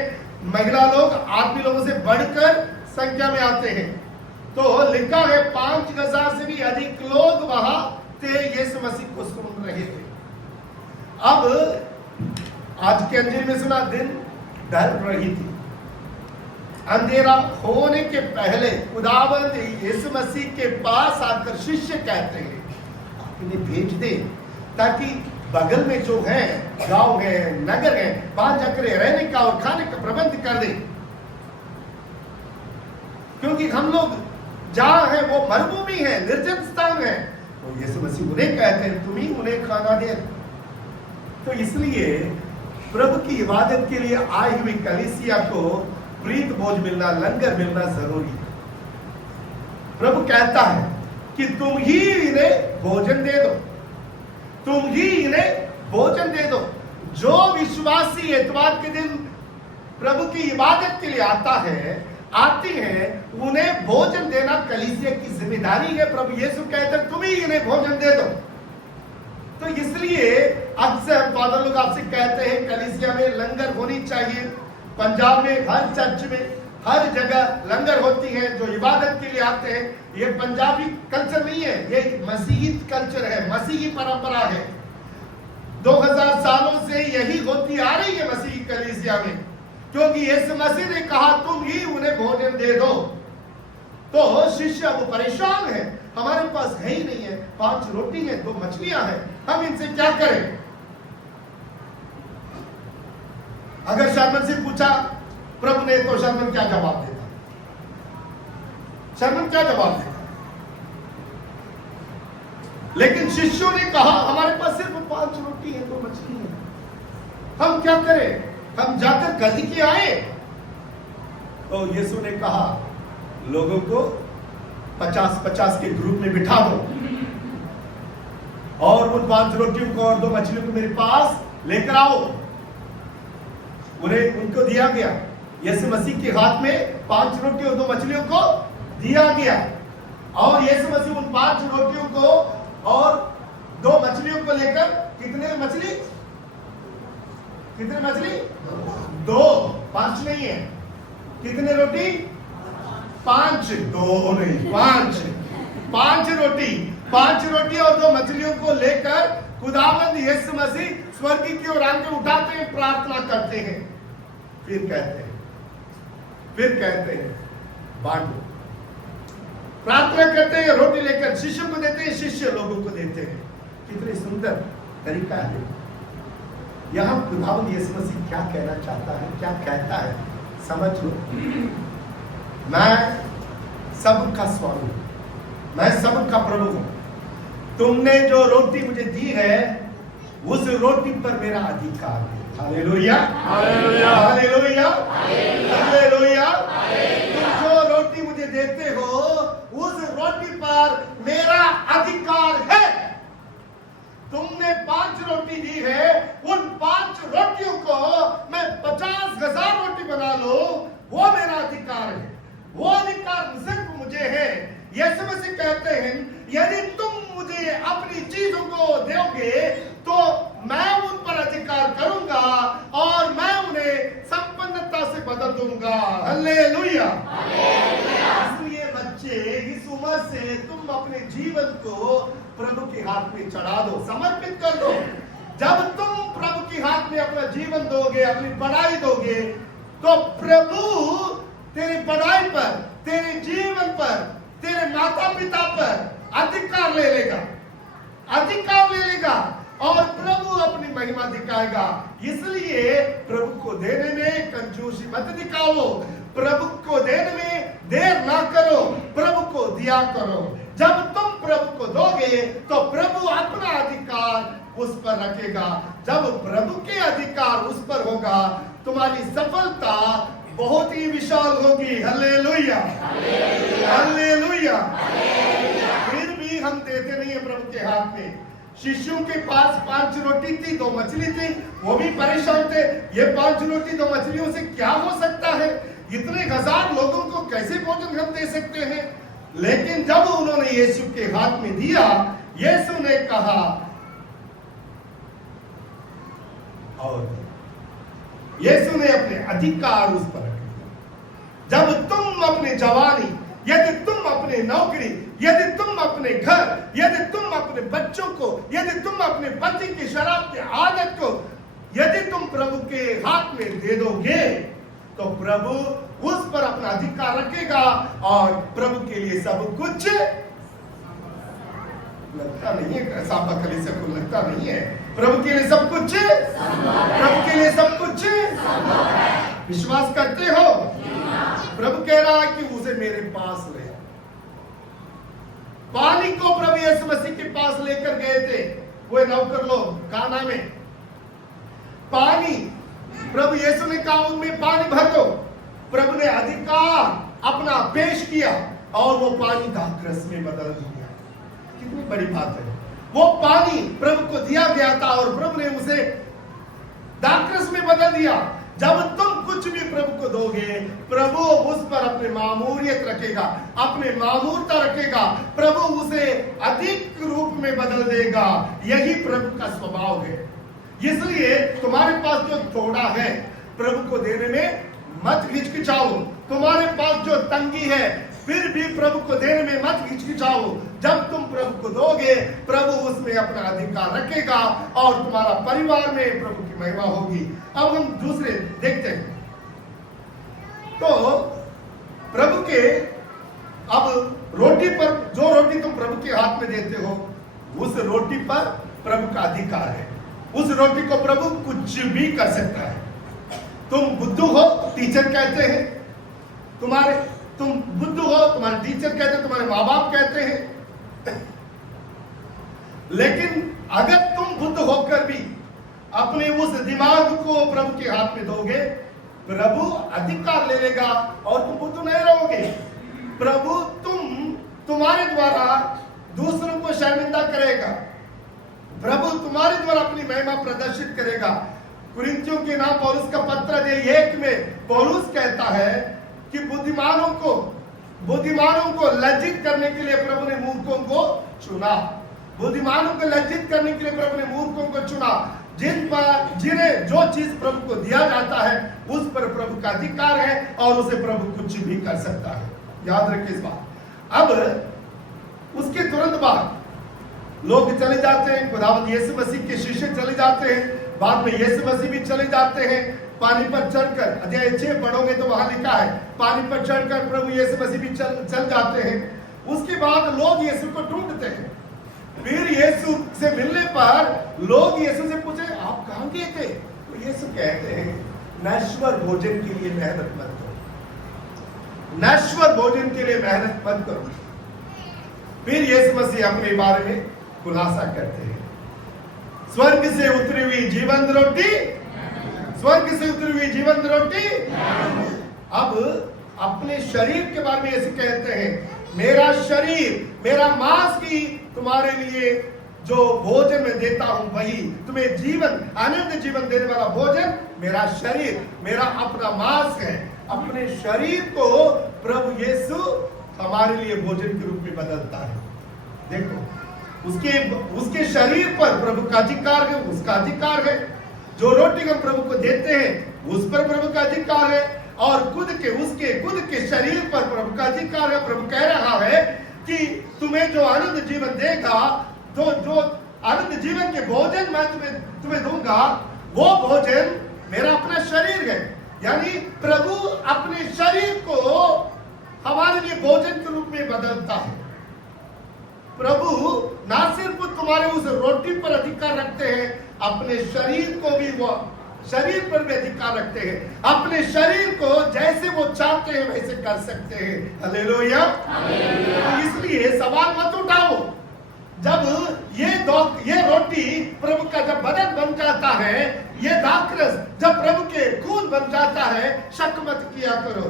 महिला लोग आदमी लोगों से बढ़कर संख्या में आते हैं। तो लिखा है 5000 से भी अधिक लोग वहां थे, यीशु मसीह को सुन रहे थे। अब आज के अंजील में सुना, दिन ढल रही थी, अंधेरा होने के पहले खुदावंद यीशु मसीह के पास आकर शिष्य कहते हैं इन्हें भेज दे, ताकि बगल में जो है गांव है, नगर है, वहां जाकर रहने का और खाने का प्रबंध कर दे, क्योंकि हम लोग जहां है वो मरुभूमि है, निर्जन स्थान है। तो यीशु मसीह उन्हें कहते हैं तुम ही उन्हें खाना दे। तो इसलिए प्रभु की इबादत के लिए आई हुई कलीसिया को प्रीत भोज मिलना, लंगर मिलना जरूरी है। प्रभु कहता है कि तुम ही इन्हें भोजन दे दो, तुम ही इन्हें भोजन दे दो। जो विश्वासी इतवार के दिन प्रभु की इबादत के लिए आती है, उन्हें भोजन देना कलीसिया की जिम्मेदारी है। प्रभु यीशु कहते हैं तुम ही इन्हें भोजन दे दो। तो इसलिए अक्सर फादर लोग आपसे कहते हैं कलीसिया में लंगर होनी चाहिए। पंजाब में हर चर्च में हर जगह लंगर होती है। जो इबादत के लिए आते हैं, ये पंजाबी कल्चर नहीं है, ये मसीही कल्चर है, मसीही परंपरा है। 2000 सालों से यही होती आ रही है मसीही कलीसिया में, क्योंकि यीशु मसीह ने कहा तुम ही उन्हें भोजन दे दो। तो शिष्य अब परेशान है, हमारे पास है ही नहीं है, 5 रोटी है, 2 मछलियां हैं, हम इनसे क्या करें? अगर शर्मन से पूछा प्रभु ने, तो शर्मन क्या जवाब देता? शर्मन क्या जवाब देता? लेकिन शिष्यों ने कहा हमारे पास सिर्फ 5 रोटी है 2 मछली है, हम क्या करें, हम जाकर गधी के आए। तो यीशु ने कहा लोगों को 50-50 के ग्रुप में बिठा दो और उन 5 रोटियों को और 2 मछलियों को मेरे पास लेकर आओ। उन्हें उनको दिया गया, यीशु मसीह के हाथ में 5 रोटी और 2 मछलियों को दिया गया और यीशु मसीह उन 5 रोटियों को और 2 मछलियों को लेकर कितने मछली 2, 5 नहीं है, कितने रोटी 5, 2 नहीं 5 रोटी और 2 मछलियों को लेकर खुदावंद यीशु मसीह स्वर्ग की ओर आंखें उठाते हैं, प्रार्थना करते हैं, फिर कहते हैं बांटो। प्रार्थना करते हैं, रोटी लेकर शिष्यों को देते हैं, शिष्य लोगों को देते हैं। कितने सुंदर तरीका है। यहां खुदावंद यीशु मसीह क्या कहना चाहता है, क्या कहता है, समझ लो। मैं सबका स्वामी, मैं सबका प्रभु हूं। तुमने जो रोटी मुझे दी है उस रोटी पर मेरा अधिकार है। Hallelujah, hallelujah, hallelujah, hallelujah. तुम जो रोटी मुझे देते हो उस रोटी पर मेरा अधिकार है। तुमने 5 रोटी दी है, उन 5 रोटियों को मैं 50,000 रोटी बना लो, वो मेरा अधिकार है, वो अधिकार सिर्फ मुझे है। यीशु मसीह कहते हैं यदि तुम मुझे अपनी चीजों को दोगे तो मैं उन पर अधिकार करूंगा और मैं उन्हें संपन्नता से बदल दूंगा। हालेलुया, इसलिए बच्चे इस उम्र से तुम अपने जीवन को प्रभु के हाथ में चढ़ा दो, समर्पित कर दो। जब तुम प्रभु के हाथ में अपना जीवन दोगे, अपनी बढ़ाई दोगे, तो प्रभु तेरी बढ़ाई पर, तेरे जीवन पर, तेरे माता पिता पर अधिकार ले लेगा और प्रभु अपनी महिमा दिखाएगा। इसलिए प्रभु को देने में कंजूसी मत दिखाओ, प्रभु को देने में देर ना करो, प्रभु को दिया करो। जब तुम प्रभु को दोगे तो प्रभु अपना अधिकार उस पर रखेगा। जब प्रभु के अधिकार उस पर होगा तुम्हारी सफलता बहुत ही विशाल होगी। Hallelujah, hallelujah. फिर भी हम देते नहीं है प्रभु के हाथ में। शिष्यों के पास 5 रोटी थी, 2 मछली थी, वो भी परेशान थे। ये 5 रोटी 2 मछलियों से क्या हो सकता है, इतने 1000 लोगों को कैसे भोजन हम दे सकते हैं। लेकिन जब उन्होंने यीशु के हाथ में दिया, यीशु ने कहा और यीशु ने अपने अधिकार उस पर रख दिया। जब तुम अपनी जवानी, यदि तुम अपनी नौकरी, यदि तुम अपने घर, यदि तुम अपने बच्चों को, यदि तुम अपने पति की शराब की आदत को यदि तुम प्रभु के हाथ में दे दोगे तो प्रभु उस पर अपना अधिकार रखेगा और प्रभु के लिए सब कुछ लगता नहीं है। सापा कलीसिया को लगता नहीं है, प्रभु के लिए सब कुछ, प्रभु के लिए सब कुछ विश्वास करते हो। प्रभु कह रहा है कि उसे मेरे पास ले। पानी को प्रभु यीशु मसीह के पास लेकर गए थे वो नौकर लोग काना में। पानी प्रभु यीशु ने कहा उनमें पानी भर दो। प्रभु ने अधिकार अपना पेश किया और वो पानी दाखरस में बदल दिया। कितनी बड़ी बात है। वो पानी प्रभु को दिया गया था और प्रभु ने उसे दाखरस में बदल दिया। जब तुम कुछ भी प्रभु को दोगे, प्रभु उस पर अपने मामूरियत रखेगा, अपने मामूरता रखेगा, प्रभु उसे अधिक रूप में बदल देगा। यही प्रभु का स्वभाव है। इसलिए तुम्हारे पास जो थोड़ा है प्रभु को देने में मत हिचकिचाओ। तुम्हारे पास जो तंगी है फिर भी प्रभु को देने में मत हिचकिचाओ। जब तुम प्रभु को दोगे, प्रभु उसमें अपना अधिकार रखेगा और तुम्हारा परिवार में प्रभु की महिमा होगी। अब हम दूसरे देखते हैं। तो प्रभु के अब रोटी पर, जो रोटी तुम प्रभु के हाथ में देते हो, उस रोटी पर प्रभु का अधिकार है। उस रोटी को प्रभु कुछ भी कर सकता है। तुम बुद्धू हो, टीचर कहते हैं, तुम बुद्धू हो, तुम्हारे टीचर कहते हैं, तुम्हारे माँ बाप कहते हैं, लेकिन अगर तुम बुद्ध होकर भी अपने उस दिमाग को प्रभु के हाथ में दोगे, प्रभु अधिकार ले लेगा और तुम बुद्ध नहीं रहोगे। प्रभु तुम्हारे द्वारा दूसरों को शर्मिंदा करेगा। प्रभु तुम्हारे द्वारा अपनी महिमा प्रदर्शित करेगा। कुरिन्थियों के नाम पौलुस का पत्र अध्याय 1 में पौलुस कहता है कि बुद्धिमानों को लज्जित करने के लिए प्रभु ने मूर्खों को चुना। बुद्धिमानों को लज्जित करने के लिए प्रभु ने मूर्खों को चुना। जिन्हें जो चीज प्रभु को दिया जाता है उस पर प्रभु का अधिकार है और उसे प्रभु कुछ भी कर सकता है। याद रखिए इस बात। अब उसके तुरंत बाद लोग चले जाते हैं, खुदावंद यीशु मसीह के शिष्य चले जाते हैं, बाद में यीशु मसीह भी चले जाते हैं। पानी पर चढ़कर अध्याय 6 पढ़ोगे तो वहां लिखा है पानी पर चढ़कर प्रभु यीशु मसीह भी चल जाते हैं। उसके बाद लोग यीशु को ढूंढते हैं। फिर यीशु से मिलने पर लोग यीशु से पूछे आप कहां गए थे? तो यीशु कहते हैं नश्वर भोजन के लिए मेहनत मत करो, नश्वर भोजन के लिए मेहनत मत करो। फिर यीशु मसीह अपने बारे में खुलासा करते हैं, स्वर्ग से उतरी हुई जीवन रोटी, स्वर्ग से उतरी हुई जीवन रोटी। अब अपने शरीर के बारे में यीशु कहते हैं मेरा शरीर, मेरा मांस की तुम्हारे लिए जो भोजन मैं देता हूं वही तुम्हें जीवन, आनंद जीवन देने वाला भोजन मेरा शरीर, मेरा अपना मांस है। अपने शरीर को प्रभु यीशु हमारे लिए भोजन के रूप में बदलता है। देखो उसके शरीर पर प्रभु का अधिकार है, उसका अधिकार है। जो रोटी हम प्रभु को देते हैं उस पर प्रभु का अधिकार है और उसके खुद के शरीर पर प्रभु का अधिकार है। प्रभु कह रहा है कि तुम्हें जो आनंद जीवन देगा, तो जो आनंद जीवन के भोजन मैं तुम्हें दूंगा, वो भोजन मेरा अपना शरीर है। यानी प्रभु अपने शरीर को हमारे लिए भोजन के रूप में बदलता है। प्रभु ना सिर्फ तुम्हारे उस रोटी पर अधिकार रखते हैं, अपने शरीर को भी वो शरीर पर भी अधिकार रखते हैं। अपने शरीर को जैसे वो चाहते हैं वैसे कर सकते हैं। हालेलुया। इसलिए सवाल मत उठाओ। जब ये रोटी प्रभु का जब बदन बन जाता है, ये दाखरस जब प्रभु के खून बन जाता है, शक मत किया करो।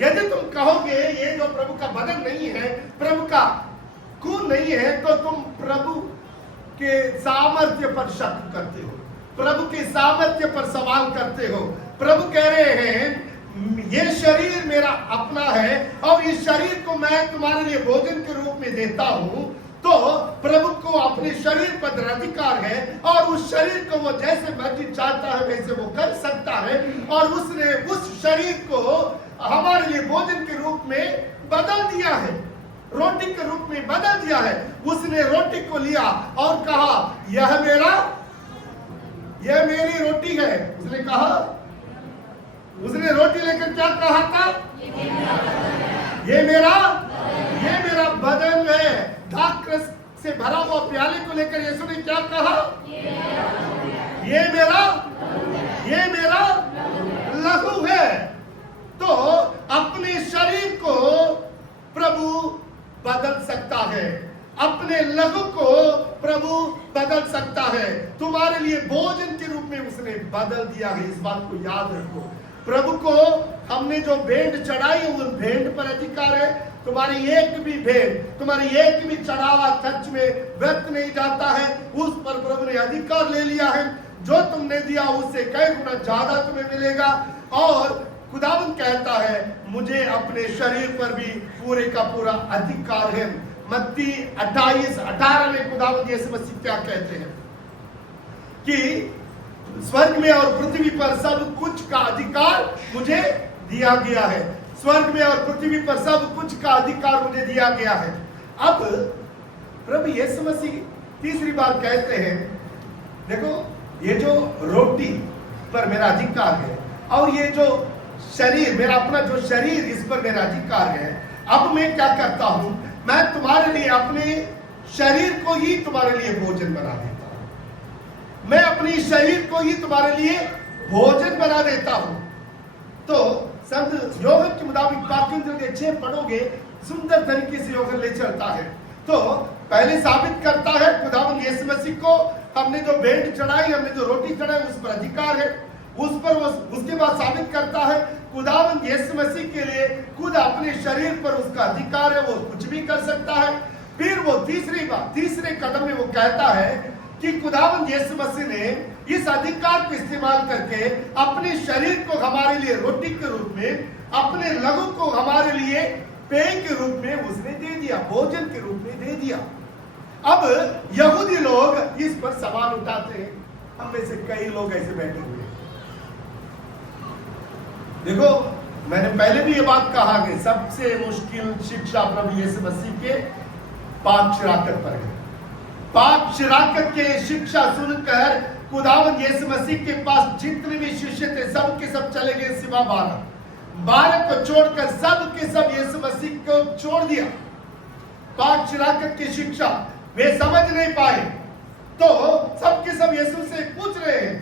यदि तुम कहोगे ये जो प्रभु का बदन नहीं है, प्रभु का खून नहीं है, तो तुम प्रभु के सामर्थ्य पर शक करते हो, प्रभु के सामर्थ्य पर सवाल करते हो। प्रभु कह रहे हैं ये शरीर मेरा अपना है और इस शरीर को मैं तुम्हारे लिए भोजन के रूप में देता हूं। तो प्रभु को अपने शरीर पर अधिकार है और उस शरीर को वो जैसे मर्जी चाहता है वैसे वो कर सकता है। और उसने उस शरीर को हमारे लिए भोजन के रूप में बदल दिया है, रोटी के रूप में बदल दिया है। उसने रोटी को लिया और कहा यह मेरी रोटी है। उसने कहा, उसने रोटी लेकर क्या कहा था? ये मेरा बदन है। दाखरस से भरा हुआ प्याले को लेकर यीशु ने क्या कहा? ये मेरा लहू है। तो अपने शरीर को प्रभु बदल सकता है, अपने लहू को प्रभु बदल सकता है। तुम्हारे लिए भोजन के रूप में उसने बदल दिया है। इस बात को याद रखो। प्रभु को हमने जो भेंट चढ़ाई है उस भेंट पर अधिकार है। तुम्हारी एक भी भेंट, तुम्हारी एक भी चढ़ावा सच में व्यर्थ नहीं जाता है। उस पर प्रभु ने अधिकार ले लिया है। जो तुमने दिया उससे कई गुना ज्यादा तुम्हें मिलेगा। और खुदावंद कहता है मुझे अपने शरीर पर भी पूरे का पूरा अधिकार है। मत्ती 28:18 में खुदावंद यीशु मसीह क्या कहते हैं कि स्वर्ग में और पृथ्वी पर सब कुछ का अधिकार मुझे दिया गया है। स्वर्ग में और पृथ्वी पर सब कुछ का अधिकार मुझे दिया गया है। अब प्रभु यीशु मसीह तीसरी बार कहते हैं देखो ये जो रोटी पर मेरा अधिकार है और ये जो शरीर, मेरा अपना जो शरीर, इस पर मेरा अधिकार है। अब मैं क्या करता हूं? मैं तुम्हारे लिए अपने शरीर को ही तुम्हारे लिए भोजन बना देता हूं। मैं अपने शरीर को ही तुम्हारे लिए भोजन बना देता हूं। तो संत योहन के मुताबिक वाक्यांश 6 पढ़ोगे, सुंदर तरीके से योहन ले चलता है। तो पहले साबित करता है खुदावंद यीशु मसीह को हमने जो भेंट चढ़ाई, हमने जो रोटी चढ़ाई, उस पर अधिकार है, उस पर वो उसके बाद साबित करता है खुदावंद यीशु मसीह के लिए खुद अपने शरीर पर उसका अधिकार है, वो कुछ भी कर सकता है। फिर वो तीसरे कदम में वो कहता है कि खुदावंद यीशु मसीह ने इस अधिकार को इस्तेमाल करके अपने शरीर को हमारे लिए रोटी के रूप में, अपने लहू को हमारे लिए पेय के रूप में उसने दे दिया, भोजन के रूप में दे दिया। अब यहूदी लोग इस पर सवाल उठाते हैं, हम में से कई लोग ऐसे बैठे हुए हैं। देखो, मैंने पहले भी ये बात कहा कि सबसे मुश्किल शिक्षा प्रभु यीशु मसीह के पाक शिराकत पर है। पाक शिराकत के शिक्षा सुनकर खुदावंद यीशु मसीह के पास जितने भी शिष्य थे सब के सब चले गए सिवा 12 को छोड़कर सब के सब यीशु मसीह को छोड़ दिया। पाक शिराकत की शिक्षा वे समझ नहीं पाए, तो सब के सब यीशु से पूछ रहे हैं,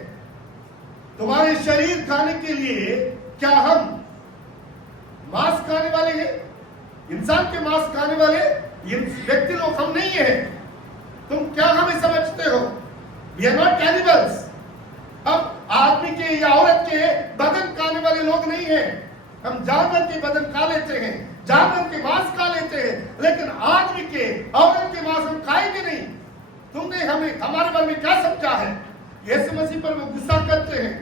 तुम्हारे शरीर खाने के लिए क्या हम मांस खाने वाले हैं? इंसान के मांस खाने वाले व्यक्ति लोग हम नहीं है। तुम क्या हमें समझते हो? We are not cannibals। हम आदमी के या औरत के बदन खाने वाले लोग नहीं हैं। हम जानवर के बदन खा लेते हैं, जानवर के मांस खा लेते हैं, लेकिन आदमी के, औरत के मांस हम खाएंगे नहीं। तुमने हमें हमारे बारे में क्या समझा है? यीशु मसीह पर वो गुस्सा करते हैं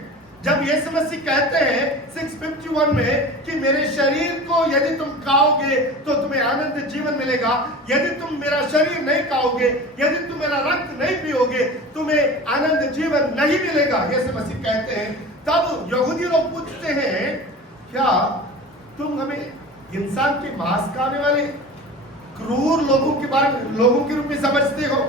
जब यीशु मसीह कहते हैं 651 में कि मेरे शरीर को यदि तुम खाओगे तो तुम्हें आनंद जीवन मिलेगा, यदि तुम मेरा शरीर नहीं खाओगे, यदि तुम मेरा रक्त नहीं पियोगे, तुम्हें आनंद जीवन नहीं मिलेगा, यीशु मसीह कहते हैं। तब यहूदी लोग पूछते हैं, क्या तुम हमें इंसान के मांस खाने वाले क्रूर लोगों के रूप में समझते हो?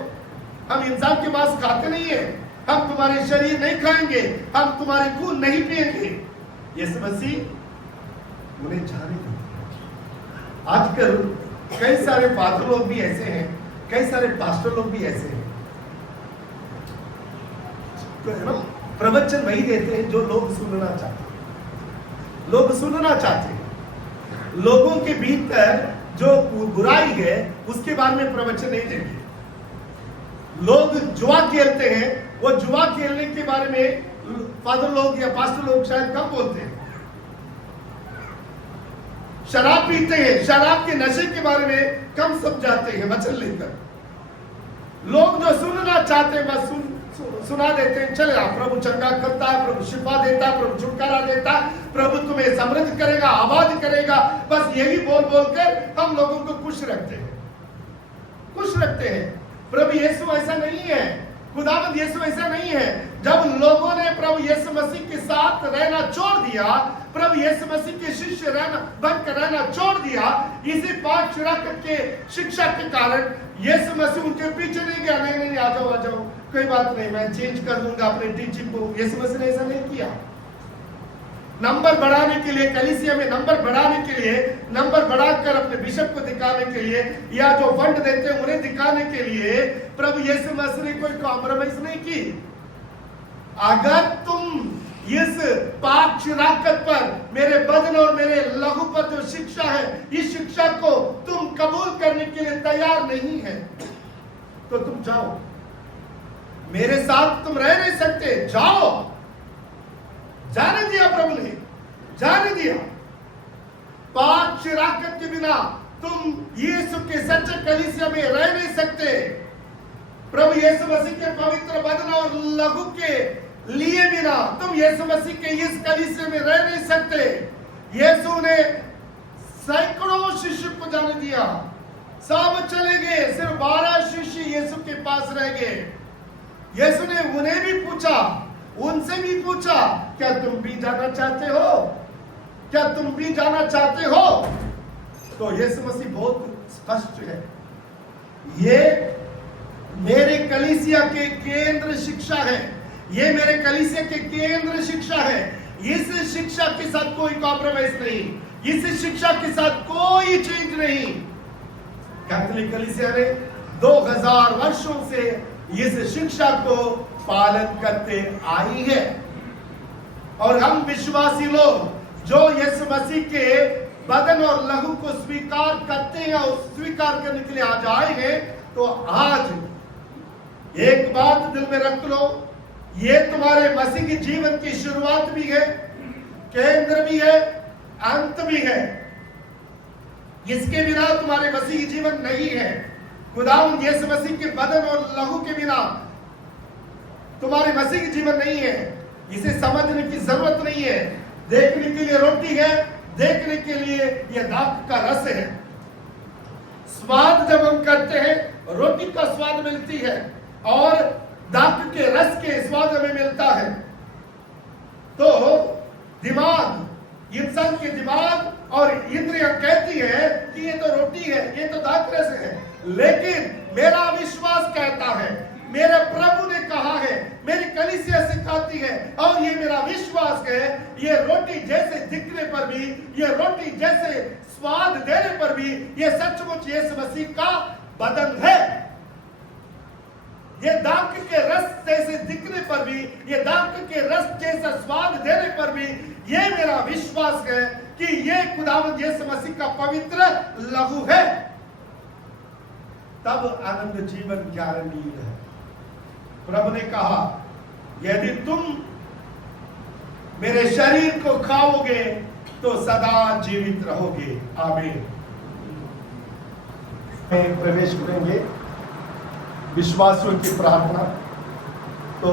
हम इंसान के मांस खाते नहीं है, हम तुम्हारे शरीर नहीं खाएंगे, हम तुम्हारे खून नहीं पिएंगे। यीशु मसीह उन्हें जाने दो। आजकल कई सारे फादर लोग भी ऐसे हैं, कई सारे पास्टर लोग भी ऐसे हैं, तो प्रवचन वही देते हैं जो लोग सुनना चाहते हैं। लोग सुनना चाहते हैं, लोगों के भीतर जो बुराई है उसके बारे में प्रवचन नहीं देंगे। लोग जुआ खेलते हैं, वो जुआ खेलने के बारे में फादर लोग या पास्टर लोग शायद कम बोलते हैं। शराब पीते हैं, शराब के नशे के बारे में कम समझाते हैं वचन लेकर। लोग जो सुनना चाहते हैं बस सुना देते हैं, चले आप, प्रभु चंगा करता है, प्रभु शिफा देता है, प्रभु छुटकारा देता है, प्रभु तुम्हें समृद्ध करेगा, आबाद करेगा। बस यही बोल बोलकर हम लोगों को खुश रखते हैं, खुश रखते हैं। प्रभु यीशु ऐसा नहीं है, खुदावंद यीशु ऐसा नहीं है। जब लोगों ने प्रभु यीशु मसीह के साथ रहना छोड़ दिया, प्रभु यीशु मसीह के शिष्य बनकर रहना छोड़ दिया, इसी पाक शिराकत के शिक्षा के कारण यीशु मसीह उनके पीछे नहीं गया, नहीं आ जाओ कोई बात नहीं, मैं चेंज कर दूंगा अपने टीचिंग को। यीशु मसीह ने ऐसा नहीं किया। नंबर बढ़ाने के लिए, कलीसिया में नंबर बढ़ाने के लिए, नंबर बढ़ाकर अपने बिशप को दिखाने के लिए, या जो फंड देते हैं उन्हें दिखाने के लिए प्रभु यीशु मसीह ने कोई कॉम्प्रोमाइज नहीं की। अगर तुम इस पाक शिराकत पर, मेरे बदन और मेरे लहू पर जो शिक्षा है, इस शिक्षा को तुम कबूल करने के लिए तैयार नहीं है तो तुम जाओ, मेरे साथ तुम रह नहीं सकते, जाओ। जाने दिया, प्रभु ने जाने दिया। पाक शिराकत के बिना तुम यीशु के सच्चे कलीसिया में रह नहीं सकते। प्रभु यीशु मसीह के पवित्र बदन और लहू के लिए बिना तुम यीशु मसीह के इस कलीसिया में रह नहीं सकते। यीशु ने सैकड़ों शिष्य को जाने दिया, सब चले गए, सिर्फ 12 शिष्य यीशु के पास रह गए। यीशु ने उन्हें भी पूछा, उनसे भी पूछा, क्या तुम भी जाना चाहते हो? क्या तुम भी जाना चाहते हो? तो यीशु मसीह बहुत स्पष्ट है, ये मेरे कलीसिया के केंद्र शिक्षा है, ये मेरे कलीसिया के केंद्र शिक्षा है। इस शिक्षा के साथ कोई कॉम्प्रोमाइज नहीं, इस शिक्षा के साथ कोई चेंज नहीं। कैथोलिक कलीसिया ने 2000 वर्षों से इस शिक्षा को पालन करते आई है। और हम विश्वासी लोग जो यीशु मसीह के बदन और लहू को स्वीकार करते हैं और स्वीकार करने के लिए आ जाएंगे, तो आज एक बात दिल में रख लो, ये तुम्हारे मसीह की जीवन की शुरुआत भी है, केंद्र भी है, अंत भी है। इसके बिना तुम्हारे मसीह की जीवन नहीं है। खुदावंद यीशु मसीह के बदन और लहू के बिना तुम्हारे मसीह की जीवन नहीं है। इसे समझने की जरूरत नहीं है। देखने के लिए रोटी है, देखने के लिए यह दाख का रस है। स्वाद जब हम करते हैं, रोटी का स्वाद मिलती है और दाख के रस के स्वाद हमें मिलता है। तो दिमाग, इंसान के दिमाग और इंद्रियां कहती है कि ये तो रोटी है, ये तो दाख रस है, लेकिन मेरा विश्वास कहता है, मेरे प्रभु ने कहा है, मेरी कलीसिया सिखाती है और ये मेरा विश्वास है, ये रोटी जैसे दिखने पर भी, ये रोटी जैसे स्वाद देने पर भी, ये सचमुच यीशु मसीह का बदन है। ये दाख के रस जैसे दिखने पर भी, ये दाख के रस जैसा स्वाद देने पर भी, ये मेरा विश्वास है कि ये खुदावंद यीशु मसीह का पवित्र लहू है। तब आनंद जीवन गारंटी है। प्रभु ने कहा, यदि तुम मेरे शरीर को खाओगे तो सदा जीवित रहोगे। आमीन। प्रवेश करेंगे विश्वासियों की प्रार्थना। तो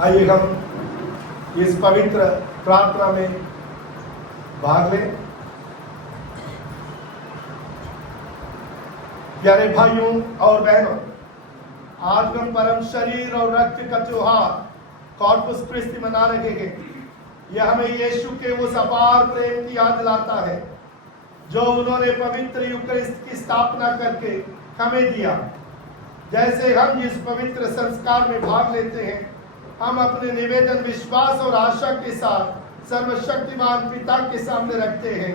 आइए हम इस पवित्र प्रार्थना में भाग लें। प्यारे भाइयों और बहनों, आज हम परम शरीर और रक्त का त्योहार कॉर्पस क्रिस्टी मना रहे हैं। यह हमें यीशु के उस अपार प्रेम की याद दिलाता है जो उन्होंने पवित्र यूकरिस्ट की स्थापना करके हमें दिया। जैसे हम इस पवित्र संस्कार में भाग लेते हैं, हम अपने निवेदन विश्वास और आशा के साथ सर्वशक्तिमान पिता के सामने रखते हैं।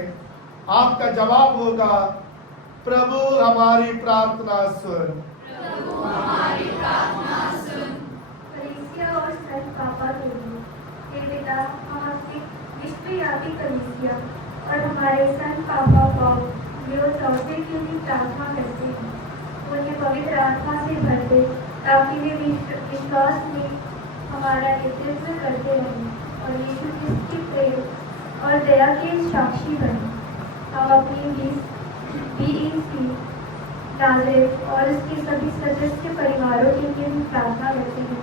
आपका जवाब होगा, प्रभु हमारी प्रार्थना सुन। प्रभु हमारी प्रार्थना सुन। कलीसिया और संत पापा के लिए, हे पिता, हम अपनी विश्वव्यापी कलीसिया और हमारे संत पापा पॉल लियो चौथे के लिए प्रार्थना करते हैं। उन्हें पवित्र आत्मा से भर दे ताकि वे विश्वास में हमारा नेतृत्व करते रहें और यीशु क्रिस्त की प्रेम और दया के साक्षी बने। हम अपनी BEC नाज़रेथ और उसके सभी सदस्य परिवारों के लिए भी प्रार्थना करते हैं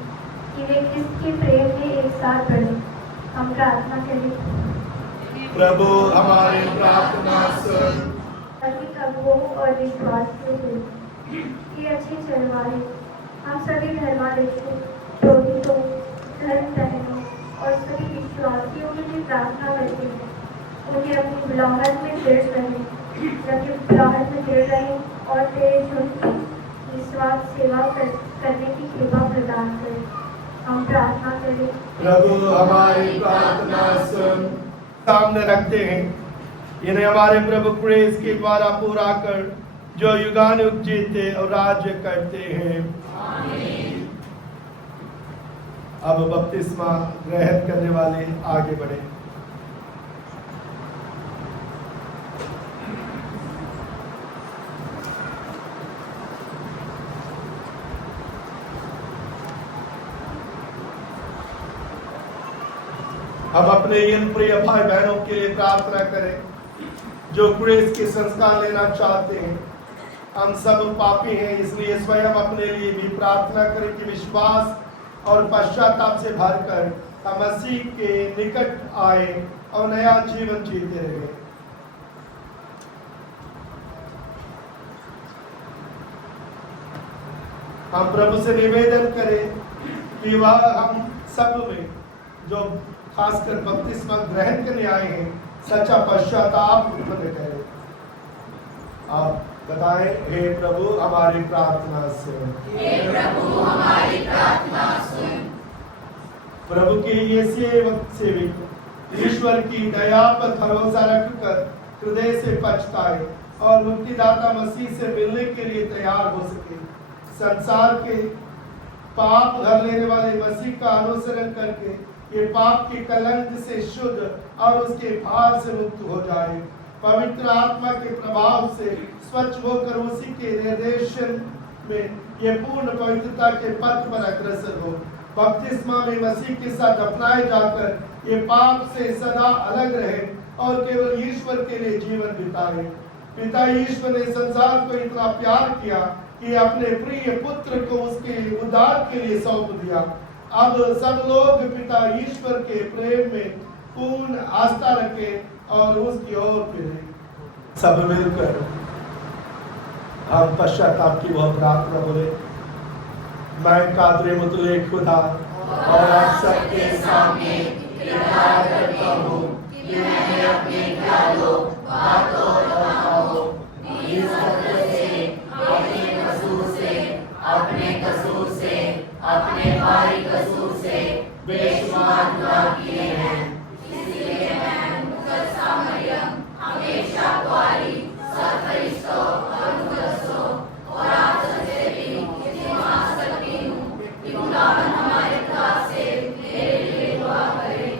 कि वे क्रिस्त के प्रेम में एक साथ बढ़ें। हम प्रार्थना करें। प्रभु हमारी प्रार्थना सुन। अधिक अगुओं और विश्वासियों को, ये अच्छे चरवाहे, हम सभी धर्माध्यक्षों, पुरोहितों, धर्म बहनों और सभी विश्वासियों के लिए प्रार्थना करते हैं। उन्हें अपनी बुलाहट में दृढ़ रहें, जबकि बुलाहट में दृढ़ रहें और तेरे झुंड की निस्वार्थ सेवा करने की कृपा प्रदान करें। हम प्रार्थना करें। प्रभु हमारी प्रार्थना सुन। सामने रखते हैं इन्हें हमारे प्रभु क्रिस्त के द्वारा पूरा कर, जो युगानुयुग जीते और राज्य करते हैं। आमीन। अब बपतिस्मा ग्रहण करने वाले आगे बढ़े। हम अपने इन प्रिय भाई बहनों के लिए प्रार्थना करें जो क्रिस्त के संस्कार लेना चाहते हैं। हम सब पापी हैं, इसलिए स्वयं अपने लिए भी प्रार्थना करें कि विश्वास और पश्चाताप से भरकर हम मसीह के निकट आए और नया जीवन जीते रहे। हम प्रभु से निवेदन करें कि वह हम सब में जो खासकर बपतिस्मा ग्रहण करने आए हैं, सच्चा पश्चाताप उत्पन्न करें। आप बताएं, हे प्रभु हमारी प्रार्थना सुन। हे प्रभु हमारी प्रार्थना सुन। प्रभु के ये सेवक ईश्वर की दया पर भरोसा रखकर हृदय से पछताए और मुक्तिदाता मसीह से मिलने के लिए तैयार हो सके। संसार के पाप हर लेने वाले मसीह का अनुसरण करके ये पाप के कलंक से शुद्ध और उसके भार से मुक्त हो जाए। पवित्र आत्मा के प्रभाव से स्वच्छ होकर उसी के निर्देशन में ये पूर्ण पवित्रता के पथ पर अग्रसर हो। बपतिस्मा में मसीह के साथ अपनाए जाकर ये पाप से सदा अलग रहे और केवल ईश्वर के लिए जीवन बिताए। पिता ईश्वर ने संसार को इतना प्यार किया कि अपने प्रिय पुत्र को उसके उद्धार के लिए सौंप दिया। अब सब लोग पिता ईश्वर के प्रेम में पूर्ण आस्था रखें और उसकी ओर फिरें। सब मिलकर हम पश्चाताप की वह प्रार्थना बोले। मैं कादरे मुतले खुदा और आप सबके सामने इकरार करता हूँ कि मैंने अपने ख्यालों, बातों और कामों, निज तरह से, अपने कसूर से, अपने भारी कसूर से बेशुमार गुनाह किए हैं। इसलिए मैं मुकद्दसा मरियम हमेशा कुआरी, सब फरिश्तों और मुकद्दसों और आप सबसे भी क्षमा करती हूँ कि खुदावंद हमारे खुदा से मेरे लिए दुआ करें।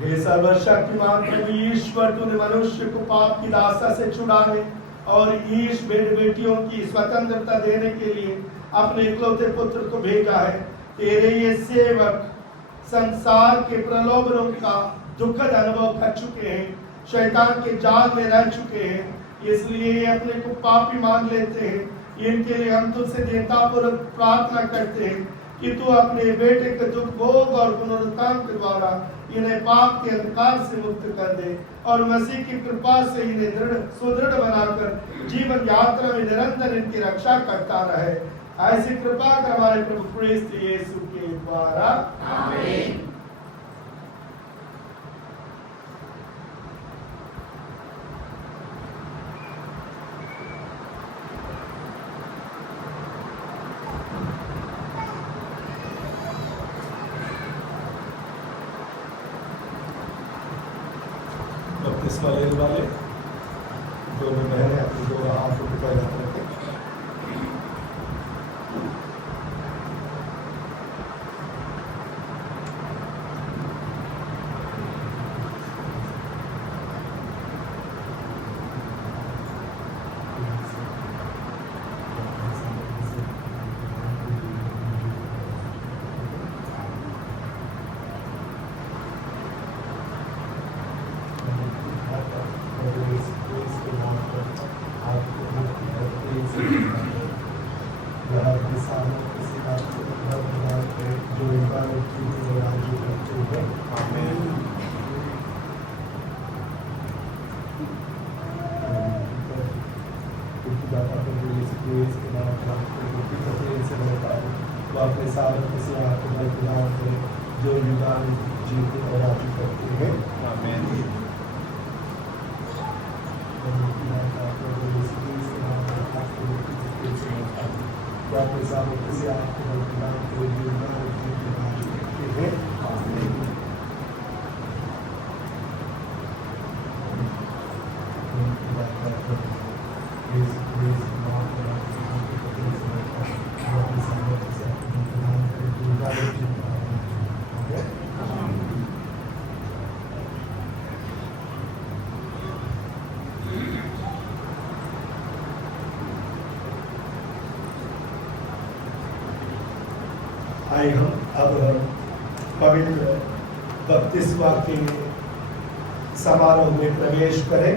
हे सर्वशक्तिमान प्रभु ईश्वर, तूने मनुष्य को पाप की दास्ता से छुड़ाने और ईश बेटियों की स्वतंत्रता देने के लिए अपने इकलौते पुत्र को भेजा है। तेरे ये सेवक संसार के प्रलोभनों का दुखद अनुभव कर चुके हैं, शैतान के जाल में रह चुके हैं, इसलिए ये अपने को पापी मान लेते हैं। इनके लिए हम तुझसे देवतापूर्वक प्रार्थना करते हैं कि तू अपने बेटे के दुख भोग और पुनरुत्थान के द्वारा इन्हें पाप के अंधकार से मुक्त कर दे और मसीह की कृपा से इन्हें सुदृढ़ बनाकर जीवन यात्रा में निरंतर इनकी रक्षा करता रहे। ऐसी कृपा कर हमारे प्रभु क्रिस्त यीशु के द्वारा, आमीन। बपतिस्मा लेने वाले दोनों बहनें अपने दोनों हाथों को पैर रखें। अपने सालों से आपको बलिदान करें जो युगान जीते और राजी करते हैं। आमीन। अपने सालों से आपको बलिदान करें जो युगान जीते और राजी करते हैं। आमीन। आइए हम अब पवित्र बपतिस्मा के समारोह में प्रवेश करें।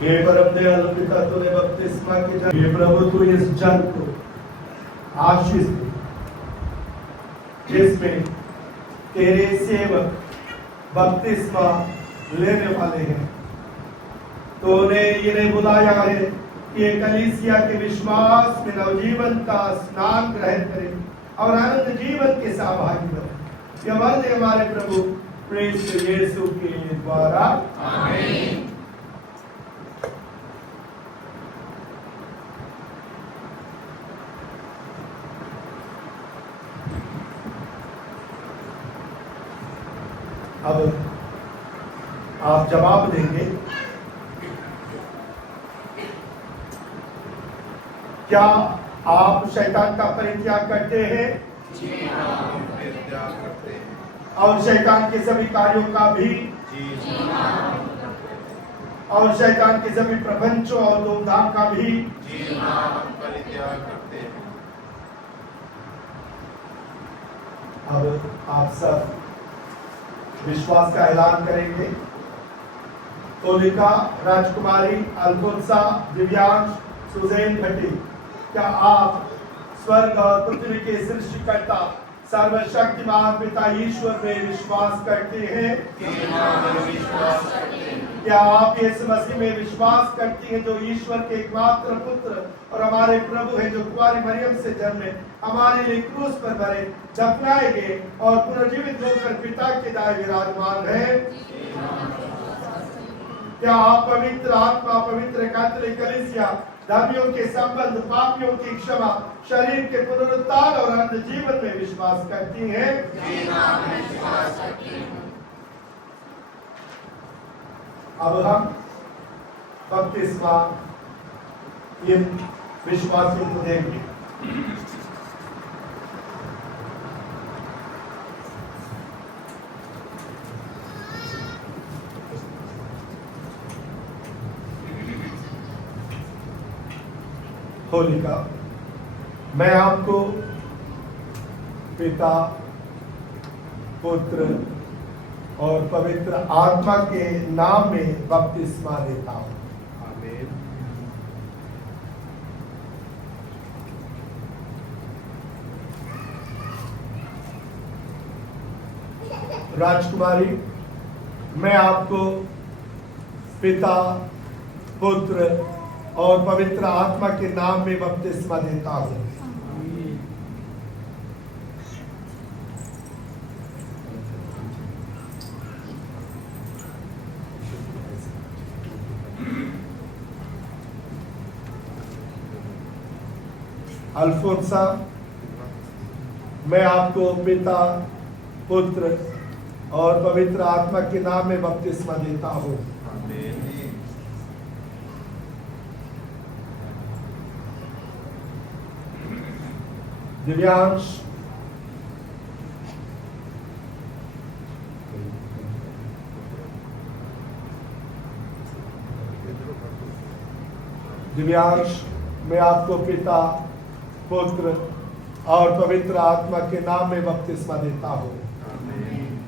हे परम दयालु पिता, तूने बपतिस्मा के हे प्रभु, तू इस जल को आशीष दे जिसमें तेरे सेवक बपतिस्मा लेने वाले हैं। तूने इन्हें बुलाया है कि ये कलीसिया के विश्वास में नवजीवन का स्नान ग्रहण करें और अनंत जीवन के सहभागी बने। यह वंदे हमारे प्रभु क्रिस्त यीशु के द्वारा, आमीन। अब आप जवाब देंगे। क्या आप शैतान का परित्याग करते हैं? जी हाँ, हम परित्याग करते हैं। और शैतान के सभी कार्यों का भी? जी हाँ, और शैतान के सभी प्रपंचों और धूमधाम का भी? जी हाँ, हम परित्याग करते हैं। अब आप सब विश्वास का ऐलान करेंगे। कोलिका, राजकुमारी, अल्फोंसा, दिव्यांश, सुजैन भट्टी, क्या आप स्वर्ग और पृथ्वी के सृष्टिकर्ता सर्वशक्तिमान पिता ईश्वर में विश्वास करते हैं? जी हाँ, हम विश्वास करते हैं। क्या आप यीशु मसीह में विश्वास करती हैं जो ईश्वर के एकमात्र पुत्र और हमारे प्रभु हैं, जो कुंवारी मरियम से जन्मे, हमारे लिए क्रूस पर मरे, दफनाए गए और पुनर्जीवित होकर पिता के दाएं विराजमान हैं? क्या आप पवित्र आत्मा, पवित्र कैथोलिक कलीसिया, धर्मियों के संबंध, पापियों की क्षमा, शरीर के पुनरुत्थान और अनंत जीवन में विश्वास करती हैं? जी हाँ, हम विश्वास करते हैं। अब हम बपतिस्मा इन विश्वासियों को देंगे। होलिका, मैं आपको पिता, पुत्र और पवित्र आत्मा के नाम में बपतिस्मा देता हूं। आमीन। राजकुमारी, मैं आपको पिता, पुत्र और पवित्र आत्मा के नाम में बपतिस्मा देता हूं। अल्फोंसा, मैं आपको पिता, पुत्र और पवित्र आत्मा के नाम में बपतिस्मा देता हूं। आमीन। दिव्यांश, दिव्यांश, मैं आपको पिता, पुत्र और पवित्र आत्मा के नाम में बपतिस्मा देता हूं। आमीन।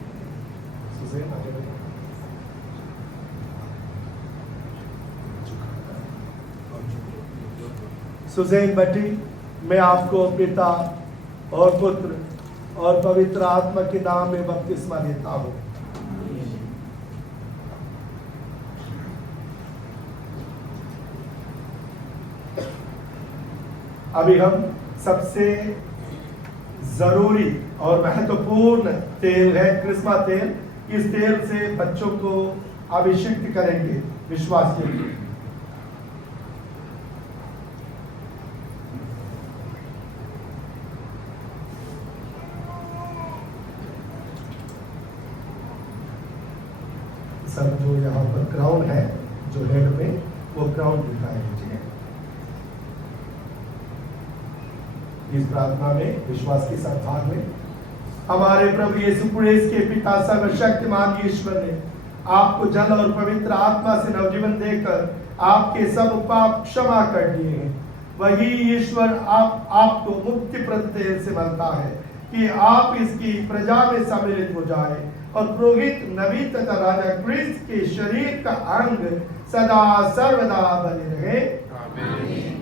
सुजैन, आगे बढ़ो। सुजैन भट्टी, मैं आपको पिता और पुत्र और पवित्र आत्मा के नाम में बपतिस्मा देता हूं। अभी हम सबसे जरूरी और महत्वपूर्ण तेल है क्रिस्मा तेल। इस तेल से बच्चों को अभिषिक्त करेंगे विश्वास के लिए। सब जो यहाँ पर क्राउन है, जो हेड में, वो क्राउन दिखाई दीजिए। इस प्रार्थना में, विश्वास के साथ भाग में, हमारे प्रभु यीशु क्रिस्त के पिता सर्वशक्तिमान ईश्वर ने आपको जल और पवित्र आत्मा से नवजीवन देकर आपके सब पाप क्षमा कर दिए हैं। वही ईश्वर आपको मुक्तिप्रद तेल से बनता है कि आप इसकी प्रजा में सम्मिलित हो जाए और पुरोहित, नबी तथा राजा क्रिस्त के शरीर का अंग सदा सर्वदा बने रहे। आमीन।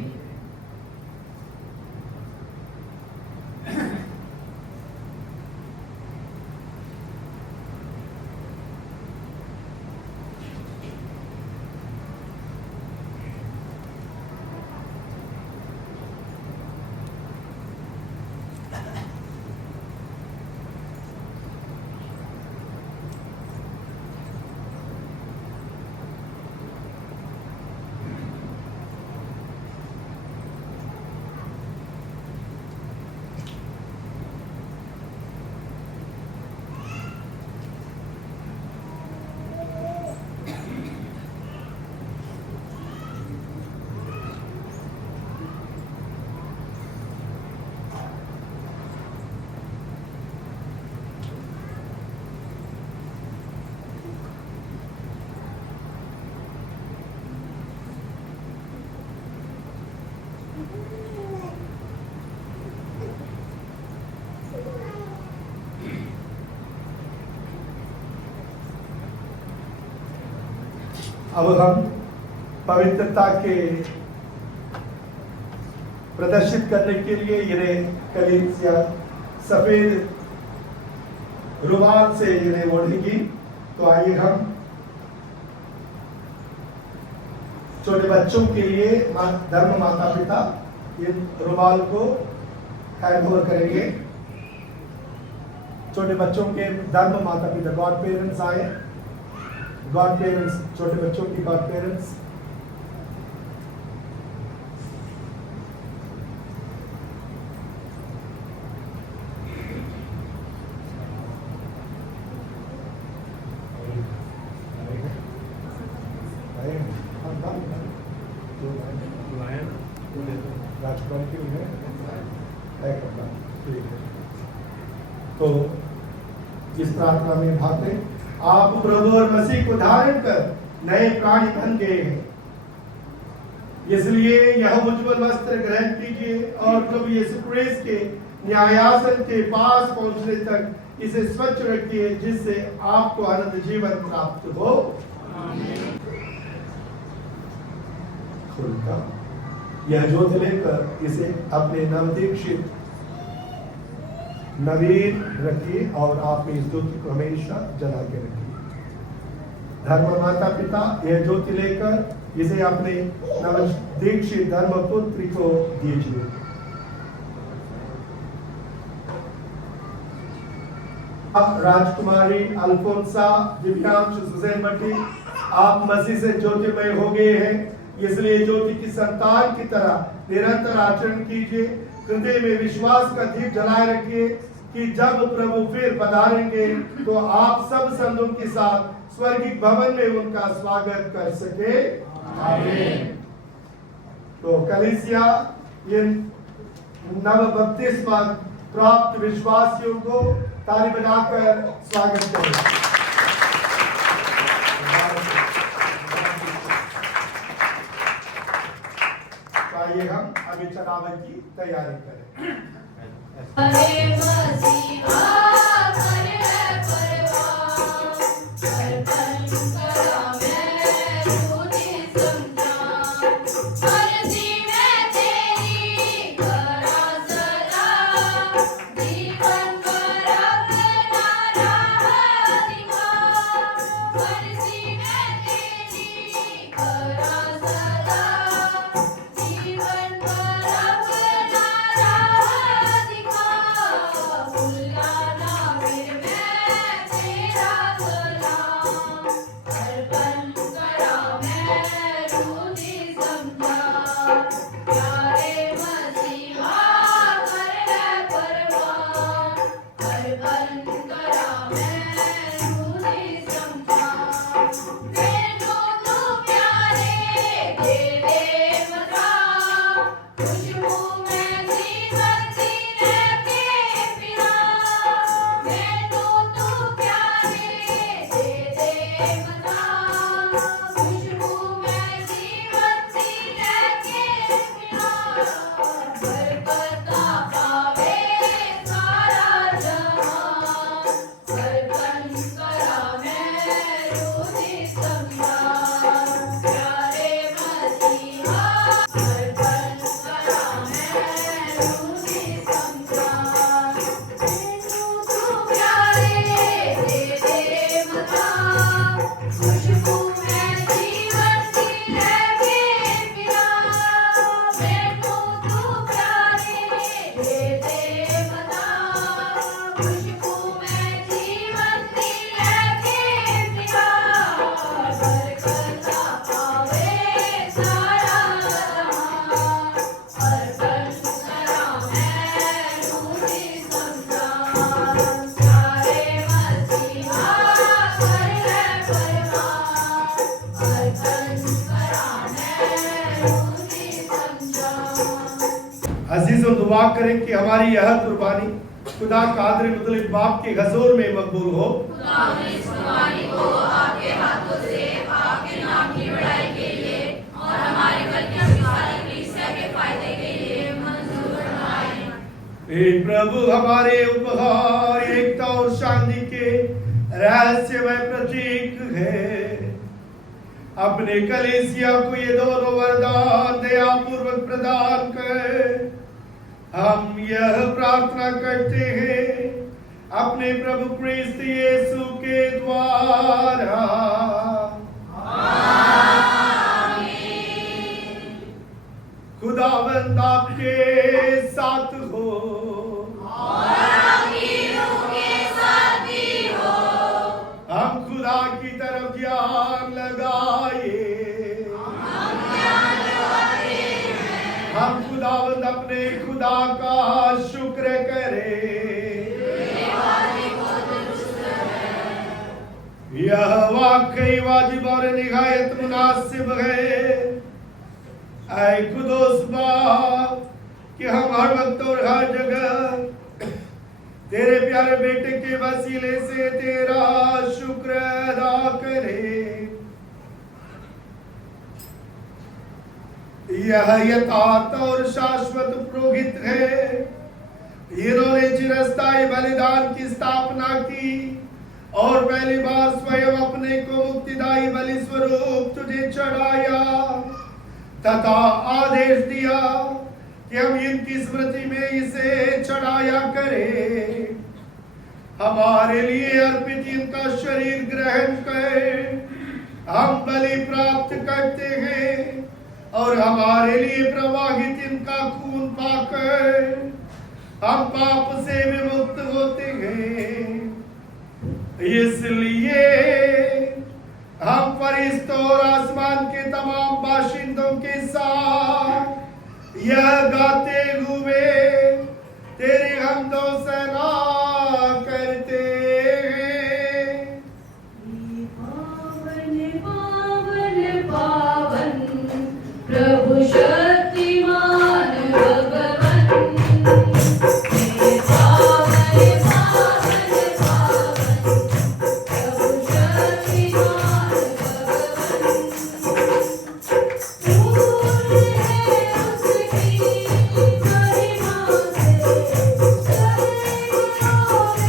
अब हम पवित्रता के प्रदर्शित करने के लिए इन्हें कलीसिया सफेद रुमाल से इन्हें ओढ़ेगी। तो आइए हम छोटे बच्चों के लिए धर्म माता पिता इन रुमाल को हैंड ओवर करेंगे। छोटे बच्चों के धर्म माता पिता गॉड पेरेंट्स आए, गॉड पेरेंट्स, छोटे बच्चों की गॉड पेरेंट्स। राजकुमार की उन्हें तो इस प्रार्थना में भाग लें। आप प्रभु और मसीह को धारण कर नए प्राणी बन गए हैं, इसलिए यह उज्जवल वस्त्र ग्रहण कीजिए और प्रभु यीशु क्रिस्त के न्यायासन के पास पहुंचने तक इसे स्वच्छ रखिए, जिससे आपको अनंत जीवन प्राप्त हो। यह ज्योति लेकर इसे अपने नवदीक्षित नवीन रखिए और आप में इस ज्योति को हमेशा जला के रखिए। धर्म माता पिता यह ज्योति लेकर इसे अपने नवदीक्षित धर्म पुत्री को दीजिए। राजकुमारी अल्फोंसा दिव्यांश सुजैन भट्टी, आप मसीह से ज्योतिमय हो गए हैं, इसलिए ज्योति की संतान की तरह निरंतर आचरण कीजिए। हृदय में विश्वास का दीप जलाए रखिए कि जब प्रभु फिर पधारेंगे तो आप सब संतों के साथ स्वर्गिक भवन में उनका स्वागत कर सके। आमीन। तो कलीसिया इन नव बपतिस्मा प्राप्त विश्वासियों को ताली बजाकर स्वागत करें। आइए हम अभी चढ़ावे की तैयारी करें। हरे मसीहा करे परवान, अर्पण करा मैं रूनी समझान। अर्जी मैं तेरी करा सदा, जीवन भर अपना राह दिखा। अर्जी मैं तेरी करा सदा, जीवन भर अपना राह दिखा। बुलाना फिर मैं तेरा सलाम, अर्पण करा मैं रूनी समझान। प्यारे मसीहा कर परवान, अर्पण करा मैं रूनी समझान। मैनू तू प्यारे दे दे मता, खुशबू में जीवन जीने के पिया। मैनू तू प्यारे दे दे मता, खुशबू में जीवन जीने के पिया। बरकता पावे सारा जहां, अर्पण करा मैं रूनी समझान। प्यारे मसीहा अर्पण करा मैं रूनी समझान। मैनू तू प्यारे दे दे मता, खुशबू में जीवन जीने के पिया। मैनू तू प्यारे दे दे मता, खुशबू में जीवन जीने के पिया। बरकता पावे सारा जहां, अर्पण करा मैं रूनी समझान। प्यारे मसीहा कर परवान, अर्पण करा मैं रूनी समझान। अजीजों, दुआ करें कि हमारी यह कुर्बानी खुदा कादर मुतलिक बाप के हजूर में मकबूल हो। खुदा ने इस कुर्बानी को आपके हाथों से आपके नाम की बड़ाई के लिए और हमारी बल्कि सारी कलीसिया के फायदे के लिए मंजूर फरमाए। हे प्रभु, हमारे उपहार एकता और शांति के रहस्यमय प्रतीक है। अपने कलीसिया को ये दोनों वरदान दयापूर्वक प्रदान कर। हम यह प्रार्थना करते हैं अपने प्रभु क्रिस्त यीशु के द्वारा। खुदावंद आपके साथ हो और आपकी रूह के साथ भी हो। हम खुदा की तरफ ध्यान लगाए। हम खुदावंद अपने खुदा का शुक्र करें। यह वाकई वाजिब और निहायत मुनासिब है ऐ खुदोस बाप कि हम हर वक्त और हर जगह तेरे प्यारे बेटे के वसीले से तेरा शुक्र अदा करें। यह यथार्थ और शाश्वत पुरोहित है। इन्होंने चिरस्थायी बलिदान की स्थापना की और पहली बार स्वयं अपने को मुक्तिदायी बलि स्वरूप तुझे चढ़ाया तथा आदेश दिया कि हम इनकी स्मृति में इसे चढ़ाया करें। हमारे लिए अर्पित इनका शरीर ग्रहण कर हम बलि प्राप्त करते हैं और हमारे लिए प्रवाहित इनका खून पाकर हम पाप से विमुक्त होते हैं। इसलिए हम फरिश्तों और आसमान के तमाम बाशिंदों के साथ यह गाते हुए तेरी हमदो सना करते हैं। पावन पावन पावन प्रभु शक्तिमान भगवन। पावन पावन पावन प्रभु शक्तिमान भगवन। पूर्ण है उसकी महिमा से स्वर्ग और जहाँ। पूर्ण है उसकी महिमा से स्वर्ग और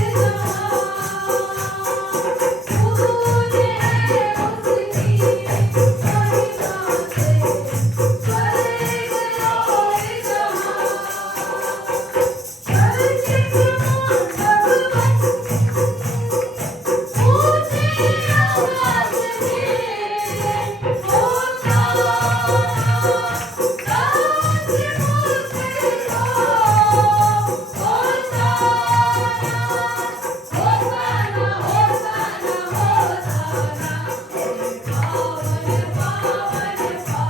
जहाँ।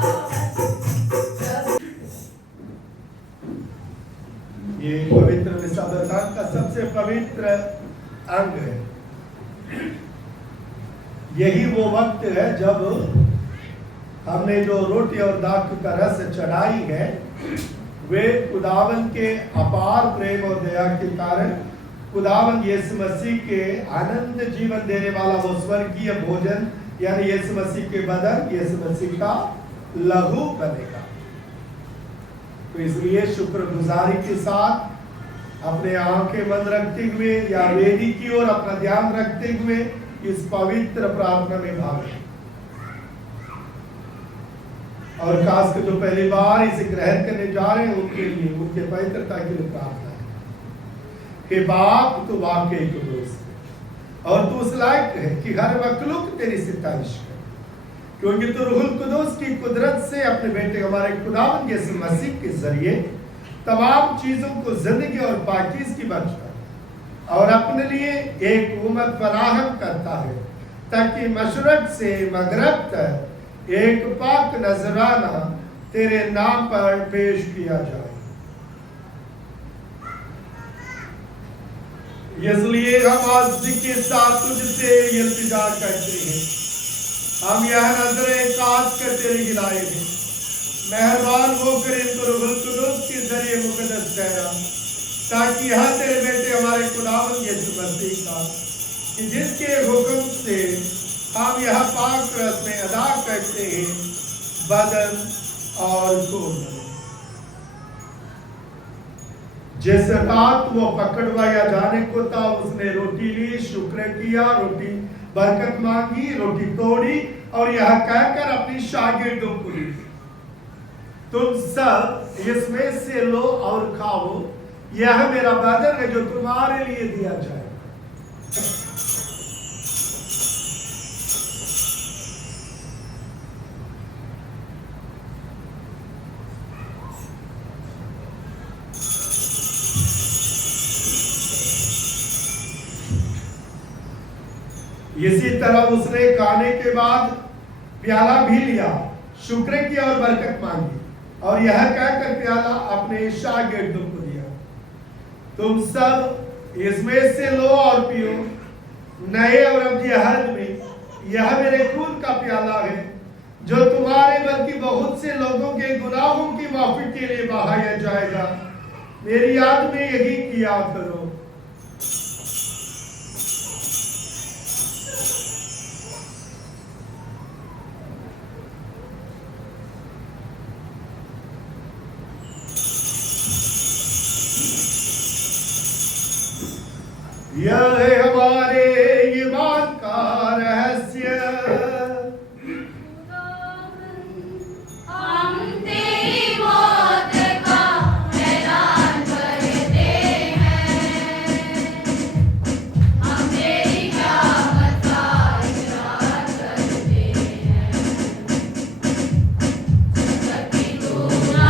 ये पवित्र मिसा बरसात का सबसे पवित्र अंग है। यही वो वक्त है जब हमने जो रोटी और दाख का रस चढ़ाई है वे खुदावन के अपार प्रेम और दया के कारण खुदावन यीशु मसीह के आनंद जीवन देने वाला वो स्वर्गीय भोजन यानी यीशु मसीह के बदन यीशु मसीह का लहू बनेगा। तो इसलिए शुक्रगुजारी के साथ अपने आंखें बंद रखते हुए या वेदी की ओर अपना ध्यान रखते हुए इस पवित्र प्रार्थना में भाग लें। और खास कर जो पहली बार इसे ग्रहण करने जा रहे हैं उनके लिए उनके पवित्रता के लिए प्रार्थना है। हे बाप तू वाकई कुदूस है और तू उस लायक है कि हर मखलूक तेरी सितारिश करे, क्योंकि तू रूहुल कुदूस की कुदरत से अपने बेटे हमारे खुदावंद यीशु मसीह के जरिए तमाम चीजों को जिंदगी और पाकीज़गी बख्शता है और अपने लिए एक उम्मत फराहम करता है ताकि मशरक से मगरब तक एक पाक नजराना तेरे नाम पर पेश किया जाए। इसलिए हम आज के साथ तुझसे इल्तिजा करते हैं। हम यह नजरें काट कर तेरे गिलाए हैं, मेहरबान होकर इनको रूहुल कुदूस के जरिए मुकद्दस ठहरा ताकि यह तेरे बेटे हमारे खुदावंद यीशु मसीह का कि जिसके हुक्म से हम यह पाक रस्में अदा करते हैं बदन और खून बने। जिस रात वो पकड़वाया जाने को था उसने रोटी ली, शुक्र किया, रोटी बरकत मांगी, रोटी तोड़ी और यह कहकर अपनी शागिर्दों को दी, तुम सब इसमें से लो और खाओ, यह मेरा बदन है जो तुम्हारे लिए दिया जाए। इसी तरह उसने खाने के बाद प्याला भी लिया, शुक्र किया और बरकत मांगी और यह कहकर प्याला अपने शागिर्दों को दिया, तुम सब इसमें से लो और पियो, नए और अबदी अहद में यह मेरे खून का प्याला है जो तुम्हारे बल्कि बहुत से लोगों के गुनाहों की माफी के लिए बहाया जाएगा। मेरी याद में यही किया करो। यह है हमारे ईमान का रहस्य। हम तेरी मौत का ऐलान करते हैं, हम तेरी क़यामत का इकरार करते हैं, जब तक कि तू ना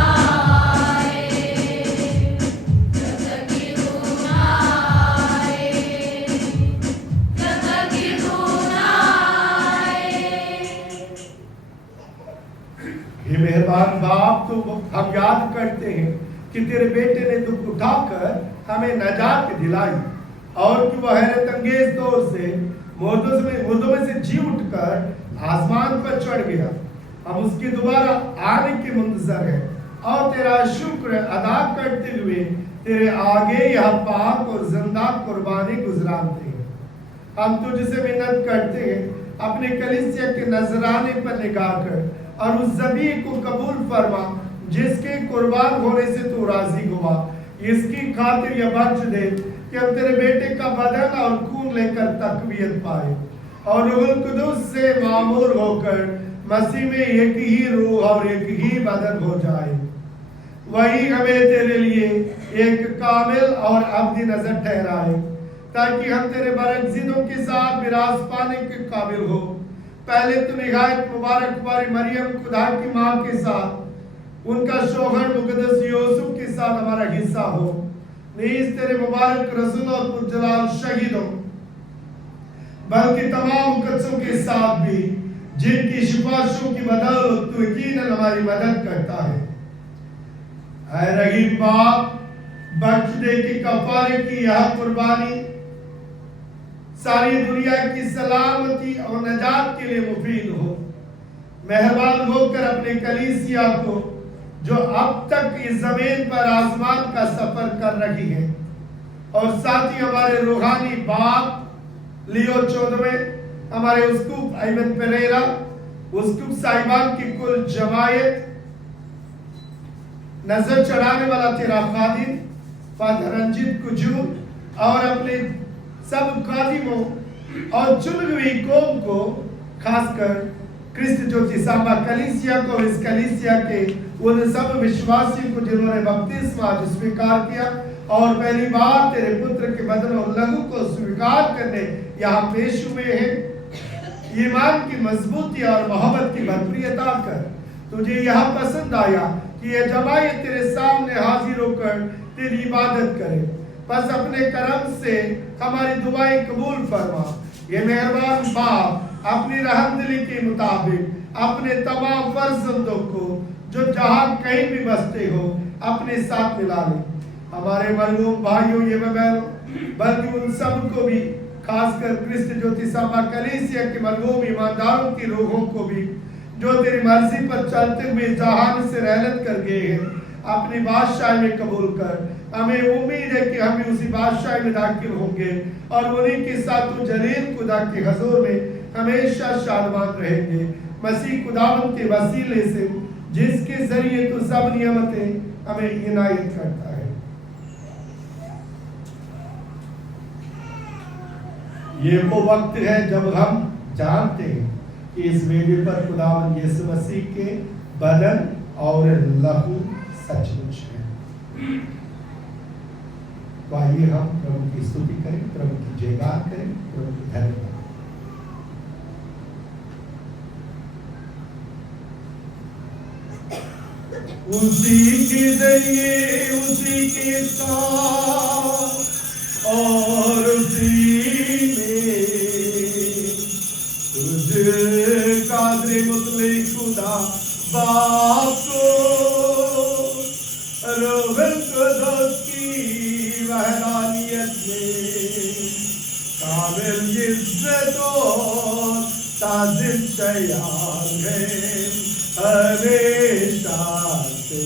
आए, जब तक कि तू ना आए, जब तक कि तू ना आए। हे मेहरबान बाप, तो हम याद करते हैं कि तेरे बेटे ने दुख उठाकर हमें नजात दिलाई और कि वह हैरत अंगेज तौर से मुर्दों में से जी उठकर आसमान पर चढ़ गया। हम उसके दोबारा आने के मुंतजर हैं और तेरा शुक्र अदा करते हुए तेरे आगे यह पाक और जिंदा कुर्बानी गुजराते हैं। हम तुझसे मिन्नत करते हैं, अपने कलीसिया के नजराने पर निगाह कर और उस ज़बी को कबूल फरमा जिसके कुर्बान होने से तू राजी हुआ। इसकी खातिर यह बख्श दे कि हम तेरे बेटे का बदन और खून लेकर तकवीत पाए और रूहुल कुदुस से मामूर होकर मसीह में एक ही रूह और एक ही बदन हो जाए। वही हमें तेरे लिए एक कामिल और अब्दी नजर ठहराए ताकि हम तेरे बरगज़िदों के साथ मिरास पाने के काबिल हो। पहले तो निहायत मुबारक कुमारी मरियम खुदा की माँ के साथ उनका शौहर मुकद्दस यूसुफ के साथ हमारा हिस्सा हो। नीज तेरे मुबारक रसूल और पुरजलाल शहीदों बल्कि तमाम मुकद्दसों के साथ भी जिनकी सिफारिशों की बदौलत तू यकीनन हमारी मदद करता है। ऐ रहीम बाप, बख्श दे कि कफारे की यह कुर्बानी सारी दुनिया की सलामती और नजात के लिए मुफीद हो। मेहरबान होकर अपने कलीसिया को जो अब तक इस जमीन पर आसमान का सफर कर रही है और साथ ही हमारे रूहानी बाप लियो 14वें, हमारे उस्कूप अयमन पेरेरा, उस्कूप साहिबान की कुल जमायत, नजर चढ़ाने वाला तेरा खादिम फादर रंजीत कुजूर और अपने सब खादिमों और चुनी हुई कौम को, खासकर क्रिस्त ज्योति सांबा कलीसिया को, इस कलीसिया के उन सब विश्वासियों को जिन्होंने बपतिस्मा आज स्वीकार किया और पहली बार तेरे पुत्र के बदन और लहू को स्वीकार करने यहाँ पेश हुए हैं। ईमान की मजबूती और मोहब्बत की भरपूरियता कर तुझे यह पसंद आया कि यह जमायत तेरे सामने हाजिर होकर तेरी इबादत करे। बस अपने करम से हमारी दुआएं कबूल फरमा। ये मेहरबान बाप अपनी रहमदिली के मुताबिक अपने तमाम फर्जंदों को जो जहां कहीं भी बसते हो अपने साथ मिला ले। हमारे मरहूम भाइयों ये बहनों बल्कि उन सब को भी, खासकर क्रिस्त ज्योति सांबा कलीसिया के मरहूम ईमानदारों की रूहों को भी जो तेरी मर्जी पर चलते हुए जहान से रहलत कर गए हैं, अपनी बादशाह में कबूल कर। हमें उम्मीद है कि हम भी उसी बादशाह में दाखिल होंगे और उन्हीं के साथ तो जलील खुदा के हजूर में हमेशा शादमान रहेंगे। मसीह खुदावंद के वसीले से जिसके जरिए तो सब नियमतें हमें इनायत करता है। ये वो वक्त है जब हम जानते हैं कि इस वेदी पर खुदावंद यीशु मसीह के बदन और लहू सचमुच है। तो आइए हम प्रभु की स्तुति करें, प्रभु की जयगान करें, प्रभु की धन्यवाद। उसी के जरिए, उसी के साथ और उसी में तुझ कादरे मुतले खुदा बाप को रूह कुदस की वहदानियत में काबिल इज्जत और ताजिम तैयार है हमेशा से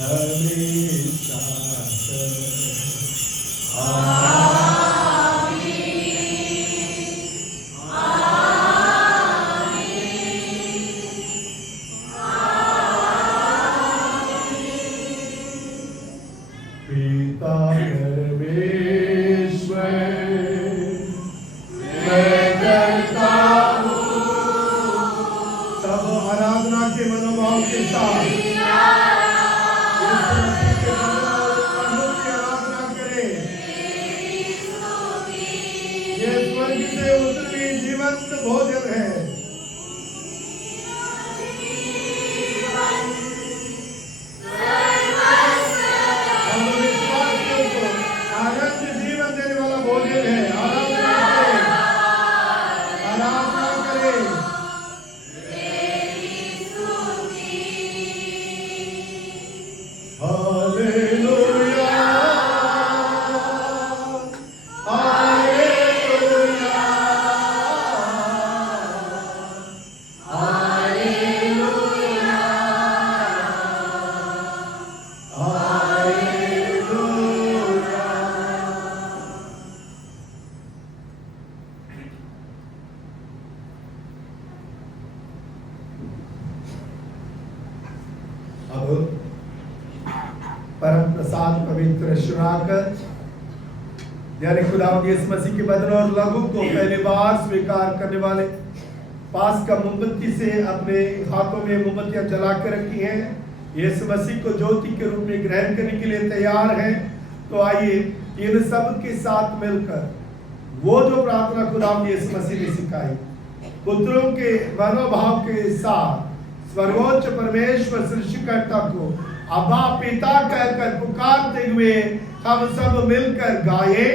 हमेशा से। पिता परमेश्वर मैं करता हूँ, सब आराधना के मनोभाव के साथ प्रभु की आराधना करें। ये स्वर्ग से उतरी जीवंत भोजन है। आनंद जीवन देने वाला भोजन है। आराधना करें, आराधना करें। Hallelujah, hallelujah, hallelujah, hallelujah. अब परम प्रसाद पवित्र शुराकत यानी खुदावंद यीशु मसीह के बदन और लहू को पहली बार स्वीकार करने वाले पास का मोमबत्ती से अपने हाथों में मोमबत्तियां जला कर रखी हैं, यीशु मसीह को ज्योति के रूप में ग्रहण करने के लिए तैयार हैं। तो आइए इन सब के साथ मिलकर वो जो प्रार्थना खुदावंद यीशु मसीह ने सिखाई, पुत्रों के मनोभाव के साथ स्वर्गोच्च परमेश्वर सृष्टिकर्ता को अब्बा पिता कहकर पुकारते हुए हम सब मिलकर गाए।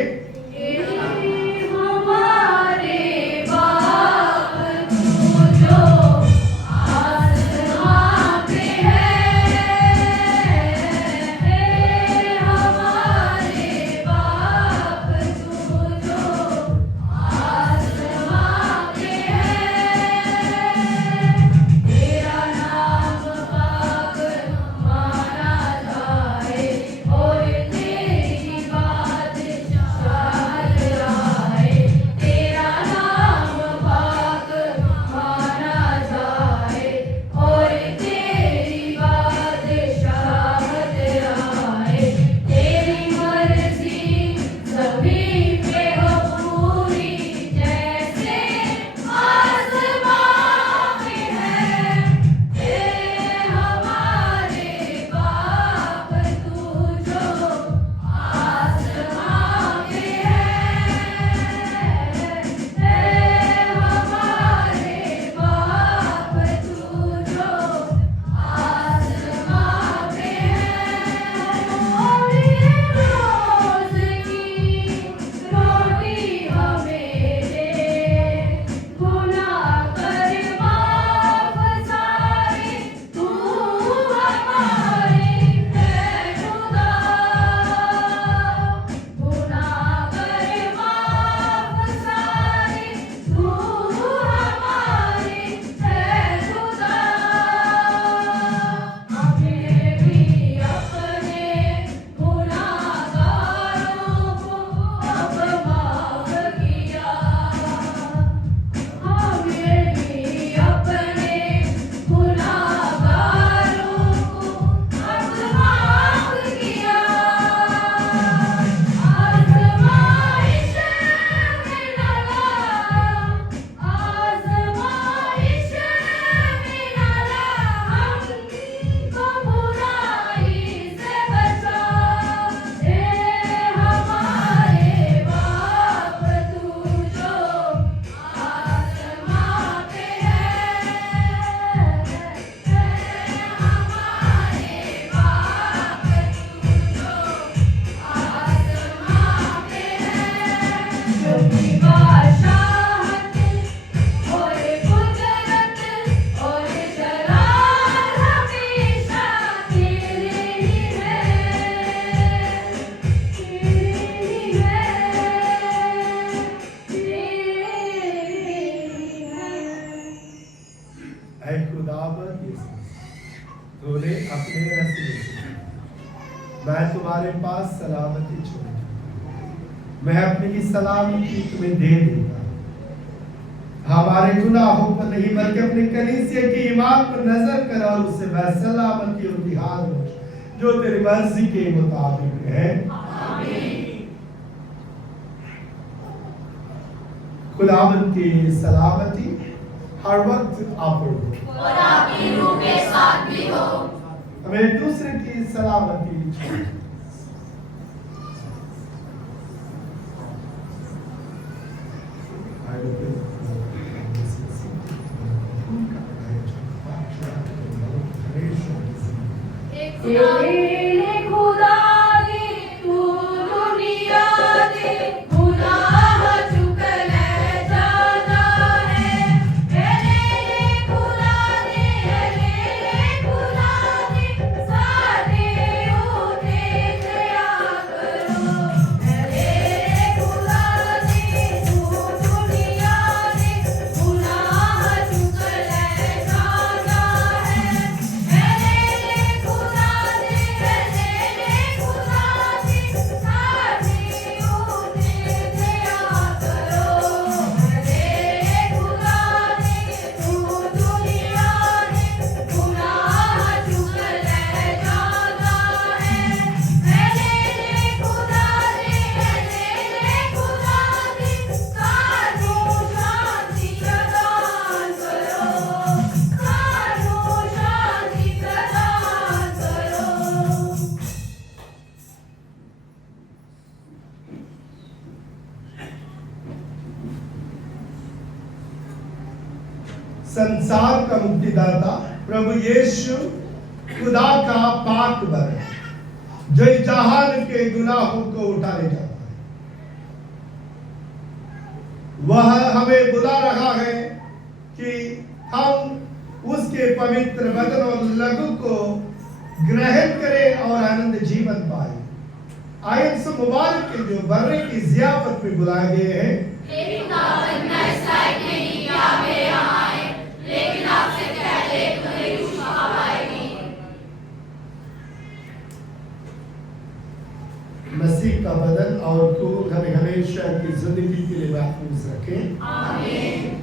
हमारे बाप तू जो आसमां पे है, हमारे बाप तू जो आसमां पे है, तेरा नाम पाक माना जाए और तेरी बादशाही ऐ खुदावंद यीशु, तूने अपने रस्ते से मैं तुम्हारे पास सलामती छोड़, मैं अपनी सलामती तुम्हें दे दूंगा। हमारे गुनाहों पर नहीं बल्कि अपने कलीसिया की ईमान पर नजर कर और उससे मैं सलामती और बिहार जो तेरी मर्जी के मुताबिक है। खुदावंद की सलामती हर वक्त आप पर हो और आपकी रूह के साथ भी हो। हमें एक दूसरे की सलामती चाहिए। तेरे खुदा ने तू दुनिया दे गुनाह चुक ले जाना है। तेरे खुदा ने सारे उठे दया करो। तेरे खुदा ने तू दुनिया दे गुनाह चुक ले जाना है। तेरे खुदा संसार का मुक्तिदाता प्रभु यीशु खुदा का पाक बर जो जहान के गुनाहों को उठा ले जाता है, वह हमें बुला रहा है कि हम उसके पवित्र वचन और लघु को ग्रहण करें और आनंद जीवन पाए। आयन से मुबारक के जो बर्रे की जियाफत में बुलाए गए हैं। लेकिन दावत में ऐसा नहीं कि आप मेरे यहाँ आए, लेकिन आपसे पहले मेरी खुशखबर आएगी। मसीह का बदन और खून हमें हमेशा की जिंदगी के लिए महफूज रखें। आमीन।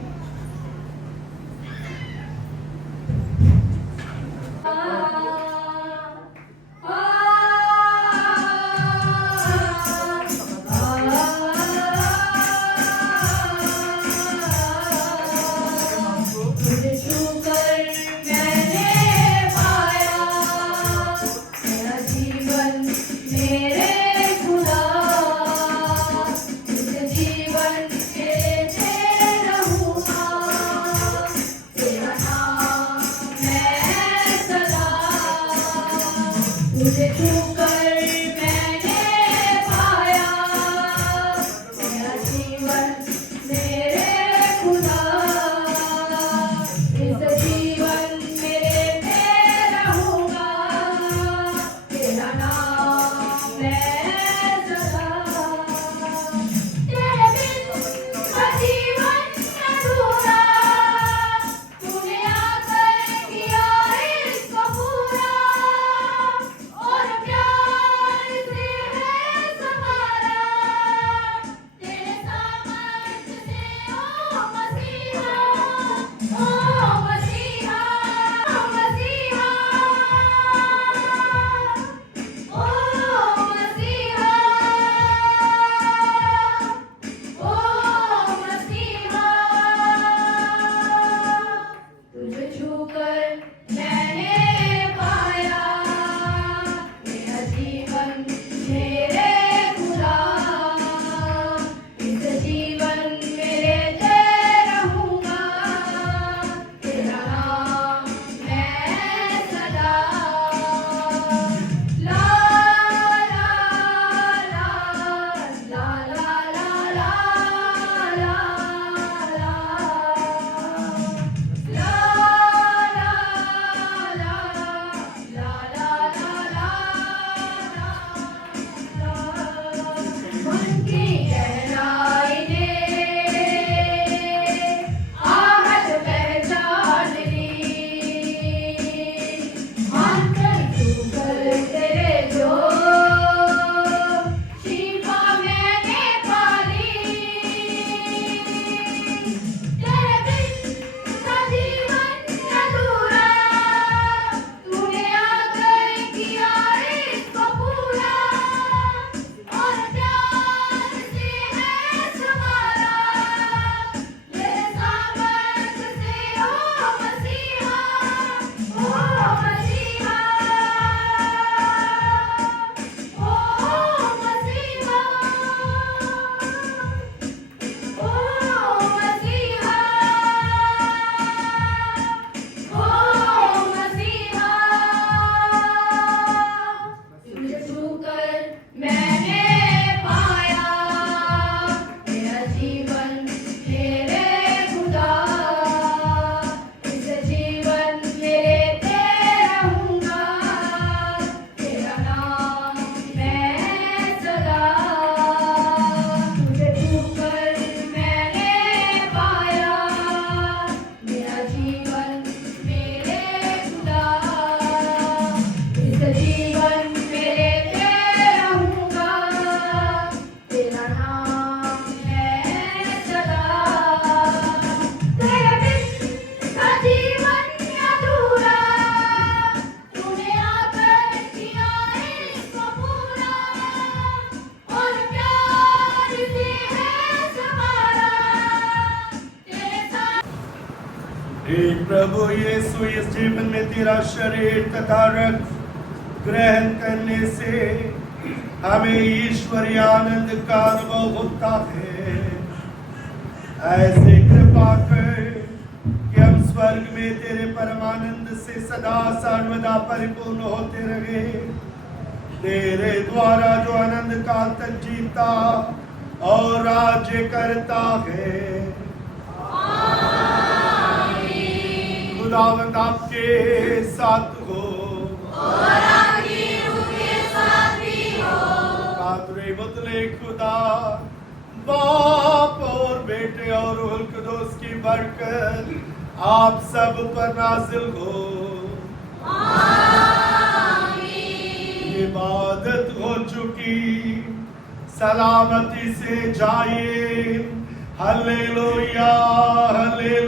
एक प्रभु यीशु इस जीवन में तेरा शरीर तथा रक्त ग्रहण करने से हमें ईश्वरीय आनंद का अनुभव होता है। ऐसे कृपा कर कि हम स्वर्ग में तेरे परमानंद से सदा सर्वदा परिपूर्ण होते रहे। तेरे द्वारा जो आनंद काल तक जीता और राज्य करता है। खुदावंद आपके साथ हो और आपकी रूह के साथ भी हो। कातरे मुतले खुदा बाप और बेटे और रूहुल कुदूस की बरकत आप सब पर नाजिल हो। इबादत हो चुकी, सलामती से जाइए। Hallelujah hallelujah.